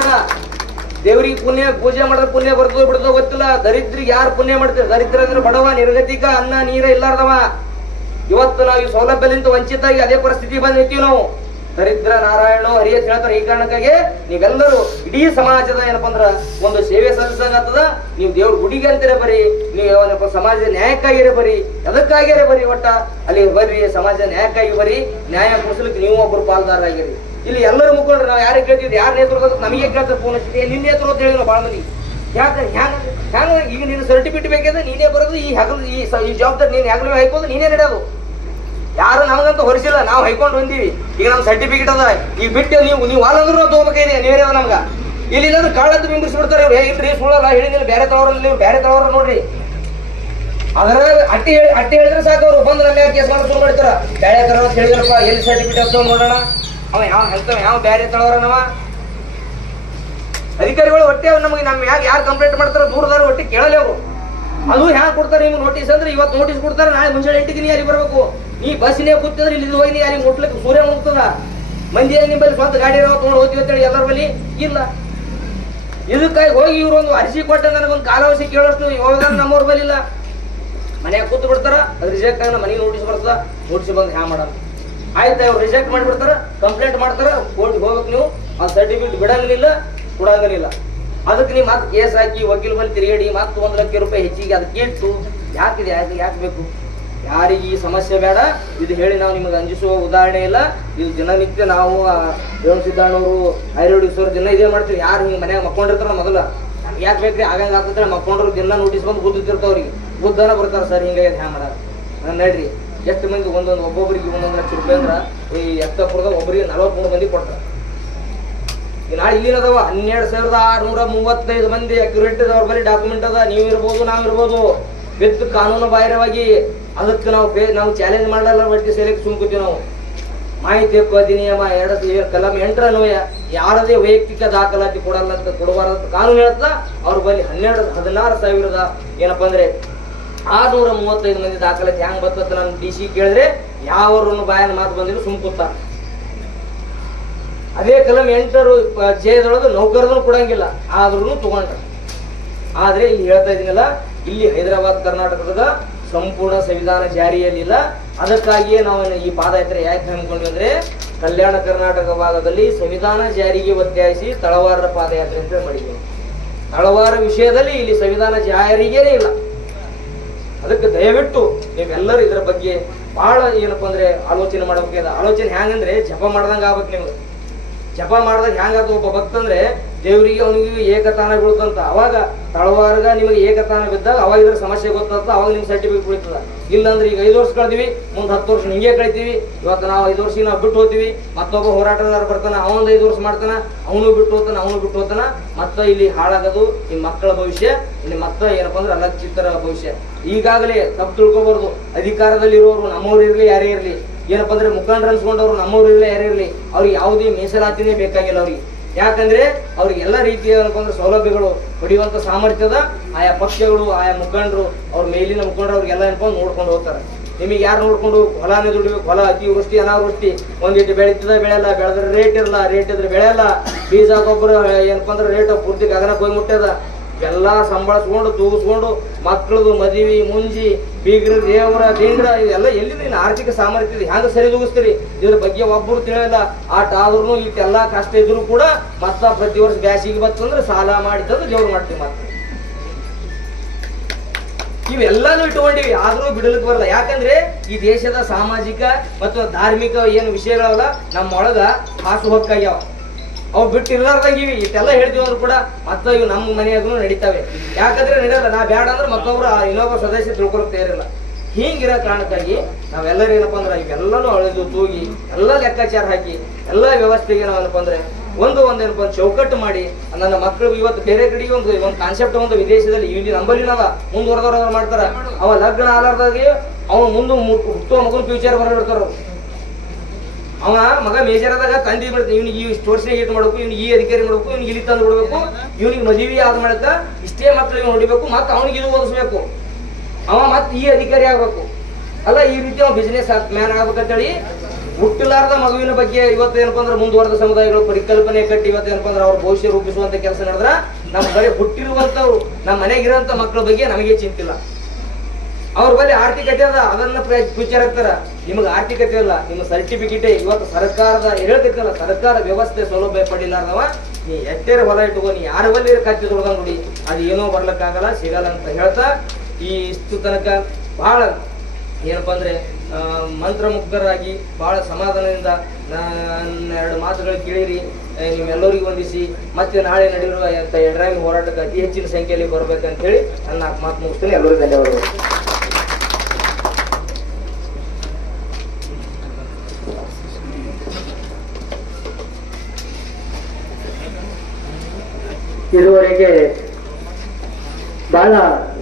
ದೇವ್ರಿಗೆ ಪುಣ್ಯ ಪೂಜೆ ಮಾಡಿದ್ರೆ ಪುಣ್ಯ ಬರ್ತದೋ ಬಿಡ್ತೋ ಗೊತ್ತಿಲ್ಲ. ದರಿದ್ರಿಗೆ ಯಾರು ಪುಣ್ಯ ಮಾಡ್ತೀರಿ? ದರಿದ್ರ ಅಂದ್ರೆ ಬಡವ, ನಿರ್ಗತಿಕ, ಅನ್ನ ನೀರ ಇಲ್ಲಾರ್ದವ. ಇವತ್ತು ನಾವು ಈ ಸೌಲಭ್ಯದಿಂದ ವಂಚಿತಾಗಿ ಅದೇ ಪರಿಸ್ಥಿತಿ ಬಂದಿರ್ತೀವಿ ನಾವು. ದರಿದ್ರ ನಾರಾಯಣೋ ಹರಿ ಅಂತ ಹೇಳ್ತಾರೆ. ಈ ಕಾರಣಕ್ಕಾಗಿ ನೀವೆಲ್ಲರೂ ಇಡೀ ಸಮಾಜದ ಏನಪ್ಪಾ ಅಂದ್ರ ಒಂದು ಸೇವೆ ಸಲ್ಲಿಸಾಗತ್ತದ. ನೀವು ದೇವ್ರ ಗುಡಿಗೆ ಅಂತೀರ ಬರೀ, ನೀವು ಏನಪ್ಪ ಸಮಾಜದ ನ್ಯಾಯಕ್ಕಾಗಿರೇ ಬರೀ, ಎದಕ್ಕಾಗಿರೇ ಬರೀ, ಒಟ್ಟ ಅಲ್ಲಿ ಬರ್ರಿ, ಸಮಾಜದ ನ್ಯಾಯಕ್ಕಾಗಿ ಬರೀ. ನ್ಯಾಯ ಕೊಡಿಸ್ಲಿಕ್ಕೆ ನೀವು ಒಬ್ಬರು ಪಾಲ್ದಾರಾಗಿರಿ. ಇಲ್ಲಿ ಎಲ್ಲರೂ ಮುಖಂಡ್ರು ನಾವು ಯಾರಿಗೆ ಕೇಳ್ತಿದ್ವಿ, ಯಾರ ನೇತೃತ್ವ ನಮಗೆ ಕೇಳ್ತಾರೆ. ಫೋನ್ ಹಚ್ಚಿದ್ವಿ, ನಿನ್ನ ನೇತೃತ್ವ ಅಂತ ಹೇಳಿ ನಾವು ಭಾಳ ಮಂದಿ. ಯಾಕೆ ಹ್ಯಾಂಗ ಈಗ ನೀನು ಸರ್ಟಿಫಿಕೇಟ್ ಬೇಕಿದ್ರೆ ನೀನೇ ಬರೋದು, ಈ ಜವಾಬ್ದಾರಿ ನೀನು ಹ್ಯಾಂಗ ಹಾಕೋದು ನೀನೇ ನಡೆಯೋದು. ಯಾರು ನಮಗಂತೂ ಹೊರಿಸಿಲ್ಲ, ನಾವು ಹೈಕೊಂಡು ಬಂದೀವಿ. ಈಗ ನಮ್ ಸರ್ಟಿಫಿಕೇಟ್ ಅದ, ಈಗ ಬಿಟ್ಟು ನೀವು ವಾಲಂದ್ರೂ ನಾವು ತಗೋಬೇಕಿದೆ. ನೀವೇ ಅದ ನಮ್ಗ ಇಲ್ಲಿ ಇಲ್ಲಾಂದ್ರೆ ಕಾಳಂತ ಬಿಂಬಿಸ್ಬಿಡ್ತಾರೆ. ಇವ್ರು ಹೇಗಿಲ್ರಿ ಸುಳ್ಳಲ್ಲ ಹೇಳಿದಿಲ್ಲ, ಬೇರೆ ತಳವರಲ್ಲಿ ಬೇರೆ ತಳವರ ನೋಡ್ರಿ. ಅದರ ಅಟ್ಟಿ ಹೇಳಿದ್ರೆ ಸಾಕು, ಅವ್ರು ಬಂದು ನಮ್ಮ ಕೇಸ್ ಮಾಡಿ ಶುರು ಮಾಡ್ತಾರ. ಬೇರೆ ತರ ಹೇಳಿದ್ರಪ್ಪ, ಎಲ್ಲಿ ಸರ್ಟಿಫಿಕೇಟ್ ಅಂತ ನೋಡೋಣ. ಅವ ಯಾವ ಬೇರೆ ತಳವರನವ ಅಧಿಕಾರಿಗಳು ಒಟ್ಟೆ ನಮಗೆ ಯಾರು ಕಂಪ್ಲೇಂಟ್ ಮಾಡ್ತಾರ ದೂರದಾರ ಒಟ್ಟೆ ಕೇಳಲಿ ಅವರು. ಅದು ಹ್ಯಾಂಗ ಕೊಡ್ತಾರೆ ನಿಮ್ಗೆ ನೋಟಿಸ್ ಅಂದ್ರೆ, ಇವತ್ತು ನೋಟಿಸ್ ಕೊಡ್ತಾರೆ, ನಾಳೆ ಮುಂಜಾನೆ 8ಕ್ಕೆ ನೀ ಅಲ್ಲಿ ಬರ್ಬೇಕು. ನೀ ಬಸ್ಸಿನೇ ಕೂತಿದ್ರೆ ಇಲ್ಲಿ ಹೋಗಿ ನೀ ಅಲ್ಲಿ ಮುಟ್ಲಿಕ್ಕೆ ಸೂರ್ಯ ಮುಗ್ತದ. ಮಂದಿಯಲ್ಲಿ ನಿಮ್ಮಲ್ಲಿ ಸ್ವಂತ ಗಾಡಿ ಇರೋ ತೊಗೊಂಡು ಹೋಗ್ತೀವಿ ಅಂತೇಳಿ ಎಲ್ಲರ ಬಳಿ ಇಲ್ಲ. ಇದಕ್ಕಾಗಿ ಹೋಗಿ ಇವ್ರು ಒಂದು ಅರ್ಜಿ ಕೊಟ್ಟ ನನಗೊಂದು ಕಾಲಾವಧಿ ಕೇಳೋಷ್ಟು ಯೋಗದಾನ ನಮ್ಮವ್ರ ಬಳಿ ಇಲ್ಲ. ಮನ್ಯಾಗ ಕೂತು ಬಿಡ್ತಾರ, ಅದು ರಿಜೆಕ್ಟ್ ಆಗ ಮನೆಗೆ ನೋಟಿಸ್ ಬರ್ತದ. ನೋಟಿಸ್ ಬಂದು ಹ್ಯಾಂಗ ಮಾಡೋದು? ಆಯ್ತು, ಅವ್ರು ರಿಜೆಕ್ಟ್ ಮಾಡಿಬಿಡ್ತಾರ, ಕಂಪ್ಲೇಂಟ್ ಮಾಡ್ತಾರ, ಕೋರ್ಟ್ಗೆ ಹೋಗ್ಬೇಕು. ನೀವು ಆ ಸರ್ಟಿಫಿಕೇಟ್ ಬಿಡಂಗಿಲ್ಲ, ಕೊಡಂಗಿಲ್ಲ. ಅದಕ್ಕೆ ನೀವು ಮತ್ತೆ ಕೇಸ್ ಹಾಕಿ ವಕೀಲ ಬಳಿ ತಿರುಗಾಡಿ ಮತ್ತೆ 1 ಲಕ್ಷ ರೂಪಾಯಿ ಹೆಚ್ಚಿಗೆ ಅದಕ್ಕೆ ಇಟ್ಟು ಯಾಕಿದೆ ಯಾಕೆ ಬೇಕು? ಯಾರಿಗೆ ಈ ಸಮಸ್ಯೆ ಬೇಡ. ಇದು ಹೇಳಿ ನಾವು ನಿಮಗೆ ಅಂಜಿಸುವ ಉದಾಹರಣೆ ಇಲ್ಲ. ಇದು ದಿನನಿತ್ಯ ನಾವು ರೇವಣ ಸಿದ್ದಣ್ಣವರು, ಐರೋಡೇಶ್ವರ ದಿನ ಇದೇ ಮಾಡ್ತೀವಿ. ಯಾರು ಹಿಂಗೆ ಮನ್ಯಾಗ ಮಕ್ಕೊಂಡಿರ್ತಾರ ಮೊದಲ ನಮ್ಗೆ ಯಾಕೆ ಬೇಕ್ರಿ ಆಗಂಗ ಆಗ್ತದೆ. ಮಕ್ಕೊಂಡ್ರು ದಿನ ನೋಟಿಸ್ ಬಂದು ಬುದ್ದಿರ್ತಾವ. ಅವ್ರಿಗೆ ಬುದ್ಧನ ಬರ್ತಾರ, ಸರ್ ಹಿಂಗಾಗಿ ಹ್ಯಾಂಗ ಮಾಡ ನಡ್ರಿ. ಎಷ್ಟು ಮಂದಿ ಒಬ್ಬೊಬ್ಬರಿಗೆ 1 ಲಕ್ಷ ರೂಪಾಯಿ ಅಂದ್ರ ಈ ಎತ್ತಪುರದಾಗ ಒಬ್ಬರಿಗೆ 43 ಮಂದಿ ಕೊಡ್ತಾರ. ನಾಳೆ ಇಲ್ಲಿನದವ 12,635 ಮಂದಿ ಅಕ್ಯುರೇಟ್ ಅವ್ರ ಬಳಿ ಡಾಕ್ಯುಮೆಂಟ್ ಅದ. ನೀವು ಇರ್ಬೋದು, ನಾವಿರ್ಬೋದು, ವಿತ್ ಕಾನೂನು ಬಾಹಿರವಾಗಿ. ಅದಕ್ಕೆ ನಾವು ಚಾಲೆಂಜ್ ಮಾಡಲ್ಲ. ಬಡ್ಡಿ ಸೇರಿಕೆ ಸುಮ್ಕುತ್ತೀವಿ ನಾವು. ಮಾಹಿತಿ ಹಕ್ಕು ಅಧಿನಿಯಮ 2 ಕಲಂ 8 ಅನ್ವಯ ಯಾರದೇ ವೈಯಕ್ತಿಕ ದಾಖಲಾತಿ ಕೊಡಲ್ಲ ಅಂತ ಕೊಡಬಾರದು ಕಾನೂನು ಹೇಳ್ತದ. ಅವ್ರ ಬಳಿ 16,000 ಏನಪ್ಪಾ ಅಂದ್ರೆ 635 ಮಂದಿ ದಾಖಲಾತಿ ಹ್ಯಾಂಗ್ ಬರ್ತದ? ನಾನು DC ಕೇಳಿದ್ರೆ ಯಾವ್ರನ್ನು ಬಾಯನ್ನ ಮಾತು ಬಂದಿದ್ರು ಸುಮ್ಕುತ್ತ. ಅದೇ ಕಲಂ 8 ಜಯದೊಳಗೆ ನೌಕರದನ್ನು ಕೊಡಂಗಿಲ್ಲ, ಆದ್ರೂ ತಗೊಂಡ್ರ. ಆದ್ರೆ ಇಲ್ಲಿ ಹೇಳ್ತಾ ಇದೀನಲ್ಲ, ಇಲ್ಲಿ ಹೈದರಾಬಾದ್ ಕರ್ನಾಟಕದ ಸಂಪೂರ್ಣ ಸಂವಿಧಾನ ಜಾರಿಯಲ್ಲಿಲ್ಲ. ಅದಕ್ಕಾಗಿಯೇ ನಾವು ಈ ಪಾದಯಾತ್ರೆ ಯಾಕೆ ಹಮ್ಮಿಕೊಂಡ್ವಿ ಅಂದ್ರೆ, ಕಲ್ಯಾಣ ಕರ್ನಾಟಕ ಭಾಗದಲ್ಲಿ ಸಂವಿಧಾನ ಜಾರಿಗೆ ಒತ್ತಾಯಿಸಿ ತಳವಾರರ ಪಾದಯಾತ್ರೆ ಅಂತ ಮಾಡಿದ್ದೀವಿ. ತಳವಾರ ವಿಷಯದಲ್ಲಿ ಇಲ್ಲಿ ಸಂವಿಧಾನ ಜಾರಿಗೇನೇ ಇಲ್ಲ. ಅದಕ್ಕೆ ದಯವಿಟ್ಟು ನೀವೆಲ್ಲರೂ ಇದರ ಬಗ್ಗೆ ಬಹಳ ಏನಪ್ಪಾ ಅಂದ್ರೆ ಆಲೋಚನೆ ಮಾಡಬೇಕಾದ. ಆಲೋಚನೆ ಹ್ಯಾಂಗಂದ್ರೆ ಜಪ ಮಾಡ್ದಂಗ ಆಗ್ಬೇಕು. ನಿಮ್ಗೆ ಜಪ ಮಾಡಿದಾಗ ಹ್ಯಾಂಗಾಗ ಒಬ್ಬ ಭಕ್ತ ಅಂದ್ರೆ ದೇವರಿಗೆ ಅವನಿಗೆ ಏಕತಾನ ಬೀಳ್ತಂತ. ಅವಾಗ ತಳವಾರ್ಗ ನಿಮಗೆ ಏಕತಾನ ಬಿದ್ದಾಗ ಅವಾಗ ಇದ್ರ ಸಮಸ್ಯೆ ಗೊತ್ತಾಗ್ತದ. ಅವಾಗ ನಿಮ್ಗೆ ಸರ್ಟಿಫಿಕೇಟ್ ಬೀಳ್ತದ. ಇಲ್ಲಾಂದ್ರೆ ಈಗ 5 ವರ್ಷ ಕಳ್ತೀವಿ, ಮುಂದೆ 10 ವರ್ಷ ಹಿಂಗೆ ಕಳಿತೀವಿ. ಇವತ್ತು ನಾವು 5 ವರ್ಷ ನಾವು ಬಿಟ್ಟು ಹೋಗ್ತೀವಿ, ಮತ್ತೊಬ್ಬ ಹೋರಾಟಗಾರ ಬರ್ತಾನ, ಅವನೊಂದು 5 ವರ್ಷ ಮಾಡ್ತಾನ, ಅವನು ಬಿಟ್ಟು ಹೋಗ್ತಾನ. ಮತ್ತೆ ಇಲ್ಲಿ ಹಾಳಾಗೋದು ನಿಮ್ಮ ಮಕ್ಕಳ ಭವಿಷ್ಯ, ಇಲ್ಲಿ ಮತ್ತೆ ಏನಪ್ಪಾ ಅಂದ್ರೆ ಅಲಕ್ಷಿತರ ಭವಿಷ್ಯ. ಈಗಾಗಲೇ ತಪ್ಪು ತಿಳ್ಕೊಬಾರ್ದು. ಅಧಿಕಾರದಲ್ಲಿ ಇರೋರು ನಮ್ಮವ್ರು ಇರ್ಲಿ, ಯಾರೇ ಇರ್ಲಿ, ಏನಪ್ಪಾ ಅಂದ್ರೆ ಮುಖಂಡರು ಅನ್ಸ್ಕೊಂಡವ್ರು ನಮ್ಮವ್ರು ಇರಲಿ ಯಾರಿರ್ಲಿ ಅವ್ರಿಗೆ ಯಾವುದೇ ಮೀಸಲಾತಿನೇ ಬೇಕಾಗಿಲ್ಲ ಅವ್ರಿಗೆ. ಯಾಕಂದ್ರೆ ಅವ್ರಿಗೆ ಎಲ್ಲ ರೀತಿಯ ಏನಪ್ಪಾ ಅಂದ್ರೆ ಸೌಲಭ್ಯಗಳು ಪಡೆಯುವಂತ ಸಾಮರ್ಥ್ಯದ ಆಯಾ ಪಕ್ಷಗಳು ಆಯಾ ಮುಖಂಡರು ಅವ್ರ ಮೇಲಿನ ಮುಖಂಡರು ಅವ್ರಿಗೆಲ್ಲ ಏನಪ್ಪಾ ನೋಡ್ಕೊಂಡು ಹೋಗ್ತಾರೆ. ನಿಮಗೆ ಯಾರು ನೋಡ್ಕೊಂಡು ಹೊಲನೇ ದುಡಿಬೇಕು, ಹೊಲ ಅತಿವೃಷ್ಟಿ ಅನಾವೃಷ್ಟಿ ಒಂದಿಟ್ಟು ಬೆಳೀತದ ಬೆಳೆಯಲ್ಲ, ಬೆಳೆದ್ರೆ ರೇಟ್ ಇರಲ್ಲ, ರೇಟ್ ಇದ್ರೆ ಬೆಳೆಯಲ್ಲ, ಬೀಜ ಗೊಬ್ಬರ ಏನಪ್ಪಾ ಅಂದ್ರೆ ರೇಟ್ ಪೂರ್ತಿ ಗಗನಕ್ಕೆ ಹೋಗಿ ಮುಟ್ಟ್ಯದ. ಎಲ್ಲ ಸಂಬಳಿಸ್ಕೊಂಡು ತೂಗಿಸ್ಕೊಂಡು ಮಕ್ಕಳದು ಮದುವೆ ಮುಂಜಿ ಬೀಗ್ರ ದೇವರ ದಿಂಗ್ರ ಇದೆಲ್ಲ ಎಲ್ಲಿದೆ ಆರ್ಥಿಕ ಸಾಮರ್ಥ್ಯ ಇದೆ, ಹ್ಯಾಂಗ ಸರಿ ತೂಗಿಸ್ತೀರಿ? ಇದ್ರ ಬಗ್ಗೆ ಒಬ್ಬರು ತಿಳಿಯಲ್ಲ. ಆಟ ಆದ್ರೂ ಇಷ್ಟೆಲ್ಲ ಕಷ್ಟ ಇದ್ರು ಕೂಡ ಮತ್ತ ಪ್ರತಿ ವರ್ಷ ಬ್ಯಾಸಿಗೆ ಬರ್ತಂದ್ರೆ ಸಾಲ ಮಾಡಿ ತಂದು ಜೋರು ಮಾಡ್ತೀವಿ. ಮತ್ತೆ ಇವೆಲ್ಲಾನು ಇಟ್ಕೊಂಡಿವಿ, ಆದ್ರೂ ಬಿಡಲಿಕ್ಕೆ ಬರಲ್ಲ. ಯಾಕಂದ್ರೆ ಈ ದೇಶದ ಸಾಮಾಜಿಕ ಮತ್ತು ಧಾರ್ಮಿಕ ಏನು ವಿಷಯಗಳಲ್ಲ ನಮ್ಮೊಳಗ ಹಾಸು ಹೊಕ್ಕಾಗ್ಯಾವ. ಅವು ಬಿಟ್ಟು ಇರ್ಲಾರ್ದಂಗಿವಿ. ಇಷ್ಟೆಲ್ಲ ಹೇಳ್ತೀವಿ ಅಂದ್ರೂ ಕೂಡ ಮತ್ತೆ ಇವು ನಮ್ಮ ಮನೆಯಾಗೂ ನಡೀತಾವೆ. ಯಾಕಂದ್ರೆ ನಡೆಯಲ್ಲ, ನಾ ಬೇಡ ಅಂದ್ರೆ ಮತ್ತೊಬ್ರು ಇನ್ನೊಬ್ಬ ಸದಸ್ಯ ತಿಳ್ಕೊಳಕ್ ತಯಾರಿಲ್ಲ. ಹಿಂಗಿರೋ ಕಾರಣಕ್ಕಾಗಿ ನಾವೆಲ್ಲರೂ ಏನಪ್ಪಾ ಅಂದ್ರೆ ಇವೆಲ್ಲನೂ ಅಳೆದು ತೂಗಿ ಎಲ್ಲ ಲೆಕ್ಕಾಚಾರ ಹಾಕಿ ಎಲ್ಲ ವ್ಯವಸ್ಥೆಗೆ ನಾವೇನಪ್ಪ ಅಂದ್ರೆ ಒಂದೇನಪ್ಪ ಚೌಕಟ್ಟು ಮಾಡಿ ನನ್ನ ಮಕ್ಕಳು ಇವತ್ತು ಬೇರೆ ಕಡೆಗೆ ಒಂದು ಕಾನ್ಸೆಪ್ಟ್ ಒಂದು ವಿದೇಶದಲ್ಲಿ ಇಲ್ಲಿ ನಂಬಲಿನದ ಮುಂದುವರೆದವ್ರು ಮಾಡ್ತಾರ. ಅವ ಲಗ್ನ ಆಲಾರ್ದಾಗೆ ಅವ ಮುಂದೆ ಹುಟ್ಟುವ ಮಗನ ಫ್ಯೂಚರ್ ಬರಬಿಡ್ತಾರ. ಅವ ಮಗ ಮೇಜರ್ ಆದಾಗ ತಂದಿ ಬಿಡ್ತಾನೆ, ಇವ್ನಿಗೆ ಈ ಸ್ಟೋರ್ಸ್ನಾಗ ಇಟ್ಟು ಮಾಡ್ಬೇಕು, ಇವ್ನಿಗೆ ಈ ಅಧಿಕಾರಿ ಮಾಡ್ಬೇಕು, ಇವ್ನಿಗೆ ಇಲ್ಲಿ ತಂದು ಬಿಡ್ಬೇಕು, ಇವ್ನಿಗೆ ಮದುವೆ ಆದ ಮಾಡಕ ಇಷ್ಟೇ ಮಕ್ಕಳಿಗೆ ನೋಡಿಬೇಕು, ಮತ್ತೆ ಅವನಿಗೆ ಇದು ಓದಿಸ್ಬೇಕು, ಅವ ಮತ್ತೆ ಈ ಅಧಿಕಾರಿ ಆಗ್ಬೇಕು. ಅಲ್ಲ ಈ ರೀತಿ ಅವ ಬಿಸಿನೆಸ್ ಮ್ಯಾನ್ ಆಗ್ಬೇಕಂತೇಳಿ ಹುಟ್ಟಿಲಾರ್ದ ಮಗುವಿನ ಬಗ್ಗೆ ಇವತ್ತು ಏನಪ್ಪಾ ಅಂದ್ರೆ ಮುಂದುವರೆದ ಸಮುದಾಯಗಳು ಪರಿಕಲ್ಪನೆ ಕಟ್ಟಿ ಇವತ್ತು ಏನಪ್ಪಾ ಅಂದ್ರೆ ಅವ್ರ ಭವಿಷ್ಯ ರೂಪಿಸುವಂತ ಕೆಲಸ ನಡೆದ್ರ ನಮ್ಮ ಬರೀ ಹುಟ್ಟಿರುವಂತವ್ರು ನಮ್ಮ ಮನೆಗಿರುವಂತ ಮಕ್ಕಳ ಬಗ್ಗೆ ನಮಗೆ ಚಿಂತಿಲ್ಲ. ಅವ್ರ ಬಳಿ ಆರ್ಥಿಕತೆ ಅದ, ಅದನ್ನ ಫ್ಯೂಚರ್ ಆಗ್ತಾರ. ನಿಮ್ಗೆ ಆರ್ಥಿಕತೆ ಇಲ್ಲ, ನಿಮ್ಮ ಸರ್ಟಿಫಿಕೇಟ್ ಇವತ್ತು ಸರ್ಕಾರದ ಹೇಳ್ತಿತ್ತಲ್ಲ, ಸರ್ಕಾರ ವ್ಯವಸ್ಥೆ ಸೌಲಭ್ಯ ಪಡಿಲಾರ್ದವ ನೀ ಎಟ್ಟೇರ ಹೊಲ ಇಟ್ಕೋ, ನೀ ಯಾರ ಬಲ್ಲಿ ಕತ್ತಿ ದುಡ್ದ ನೋಡಿ ಅದು ಏನೋ ಬರ್ಲಕ್ಕಾಗಲ್ಲ, ಸಿಗಲ್ಲ ಅಂತ ಹೇಳ್ತಾ ಈ ಇಷ್ಟು ತನಕ ಬಹಳ ಏನಪ್ಪಾ ಅಂದ್ರೆ ಮಂತ್ರಮುಗ್ಧರಾಗಿ ಬಹಳ ಸಮಾಧಾನದಿಂದ ಎರಡು ಮಾತುಗಳು ಕೇಳಿರಿ. ನಿಮ್ಮೆಲ್ಲರಿಗೂ ವಂದಿಸಿ ಮತ್ತೆ ನಾಳೆ ನಡೆಯುವ ಎಡರಾಮಿ ಹೋರಾಟಕ್ಕೆ ಅತಿ ಹೆಚ್ಚಿನ ಸಂಖ್ಯೆಯಲ್ಲಿ ಬರ್ಬೇಕಂತ ಹೇಳಿ ನನ್ನ ಮಾತು ಮುಗಿಸ್ತೀನಿ. ಎಲ್ಲರಿಗೂ ಧನ್ಯವಾದಗಳು. ಇದುವರೆಗೆ ಬಹಳ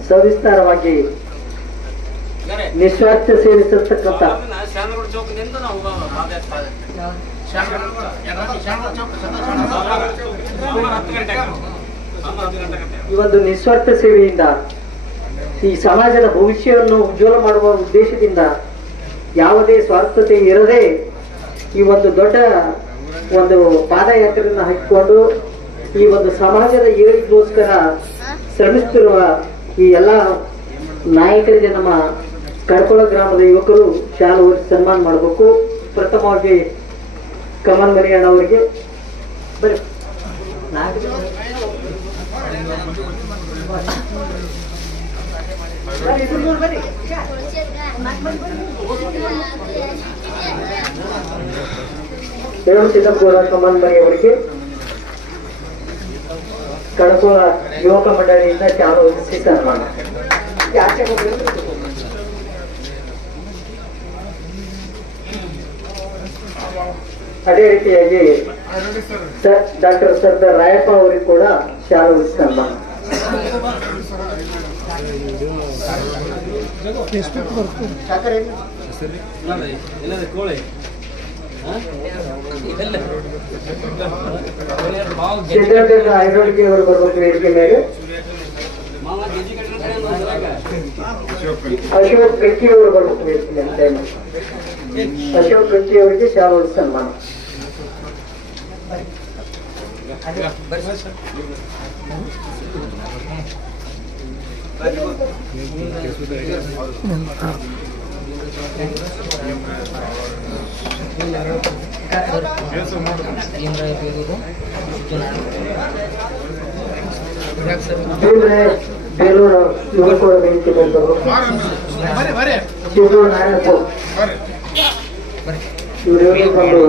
ಸವಿಸ್ತಾರವಾಗಿ ನಿಸ್ವಾರ್ಥ ಸೇರಿಸಿರ್ತಕ್ಕಂಥ ಈ ಒಂದು ನಿಸ್ವಾರ್ಥ ಸೇವೆಯಿಂದ ಈ ಸಮಾಜದ ಭವಿಷ್ಯವನ್ನು ಉಜ್ವಲ ಮಾಡುವ ಉದ್ದೇಶದಿಂದ ಯಾವುದೇ ಸ್ವಾರ್ಥತೆ ಇರದೆ ಈ ಒಂದು ದೊಡ್ಡ ಒಂದು ಪಾದಯಾತ್ರೆಯನ್ನು ಹಾಕಿಕೊಂಡು ಈ ಒಂದು ಸಮಾಜದ ಏಳಿಗೆಗೋಸ್ಕರ ಶ್ರಮಿಸುತ್ತಿರುವ ಈ ಎಲ್ಲ ನಾಯಕರಿಗೆ ನಮ್ಮ ಕಡ್ಕೊಳ ಗ್ರಾಮದ ಯುವಕರು ಶಾಲೆ ಓದಿಸಿ ಸನ್ಮಾನ ಮಾಡಬೇಕು. ಪ್ರಥಮವಾಗಿ ಕಮಲ್ ಮರಿಯಣ್ಣ ಅವರಿಗೆ ಬರೀ ಸಿದ್ದಪುರ ಕಮಲ್ ಮರಿ ಅವರಿಗೆ ಕಡಕೋಳ ಯುವಕ ಮಂಡಳಿಯಿಂದ ಶಾಲೆ ಓದಿಸಿ ಸನ್ಮಾನ. ಅದೇ ರೀತಿಯಾಗಿ ಡಾಕ್ಟರ್ ಸರ್ದಾರ್ ರಾಯಪ್ಪ ಅವರಿಗೆ ಕೂಡ ಶಾಲೆ ಓದಿಸಿ ಸನ್ಮಾನ. ಸಿದ್ಧಾರ್ಥ ಐರೋಳಿಗೆ ಅವರು ಬರ್ಬೇಕು ವೇದಿಕೆ ಮೇಲೆ. ಅಶೋಕ್ ಕಟ್ಟಿ ಅವರು ಬರ್ಬೇಕು ವೇದಿಕೆ ಮೇಲೆ. ಅಶೋಕ್ ಕಟ್ಟಿ ಅವರಿಗೆ ಶಾಲೆ ಓದಿಸಿ ಸನ್ಮಾನ. ಬೇಲೂರು ಯುವಕರ ವೇದಿಕೆ ಬಂದರು. ಶಿವೂರು ನಾಯಕ ಇವರಿಗೆ ಬಂದು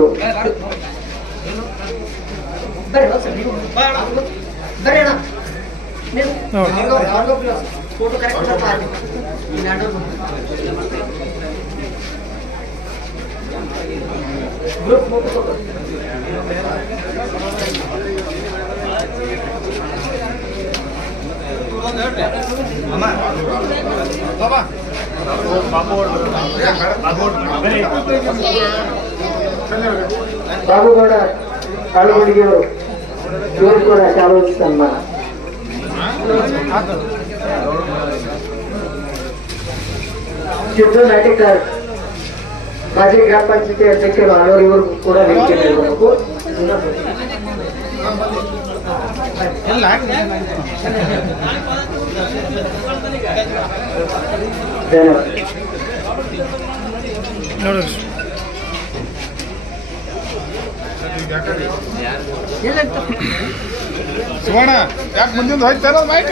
ಬಾಬುಗೌಡ ಕಾಳುಗುಂಡಿಗೆಯವರು ಇವರು ಕೂಡ ಶಾಲಾ ಸನ್ಮಾನ. ಸಿದ್ದು ನಾಟಿಕರ್ ಮಾಜಿ ಗ್ರಾಮ ಪಂಚಾಯತಿ ಅಧ್ಯಕ್ಷರು ಆಳೂರು ಇವರು ಕೂಡ ವೇದಿಕೆ ನೀಡಬೇಕು. ಶಿವಣ್ಣ ಯಾಕೆ ಮುಂದಿನ ಹೋಯ್ತಾರ ಮೈಕ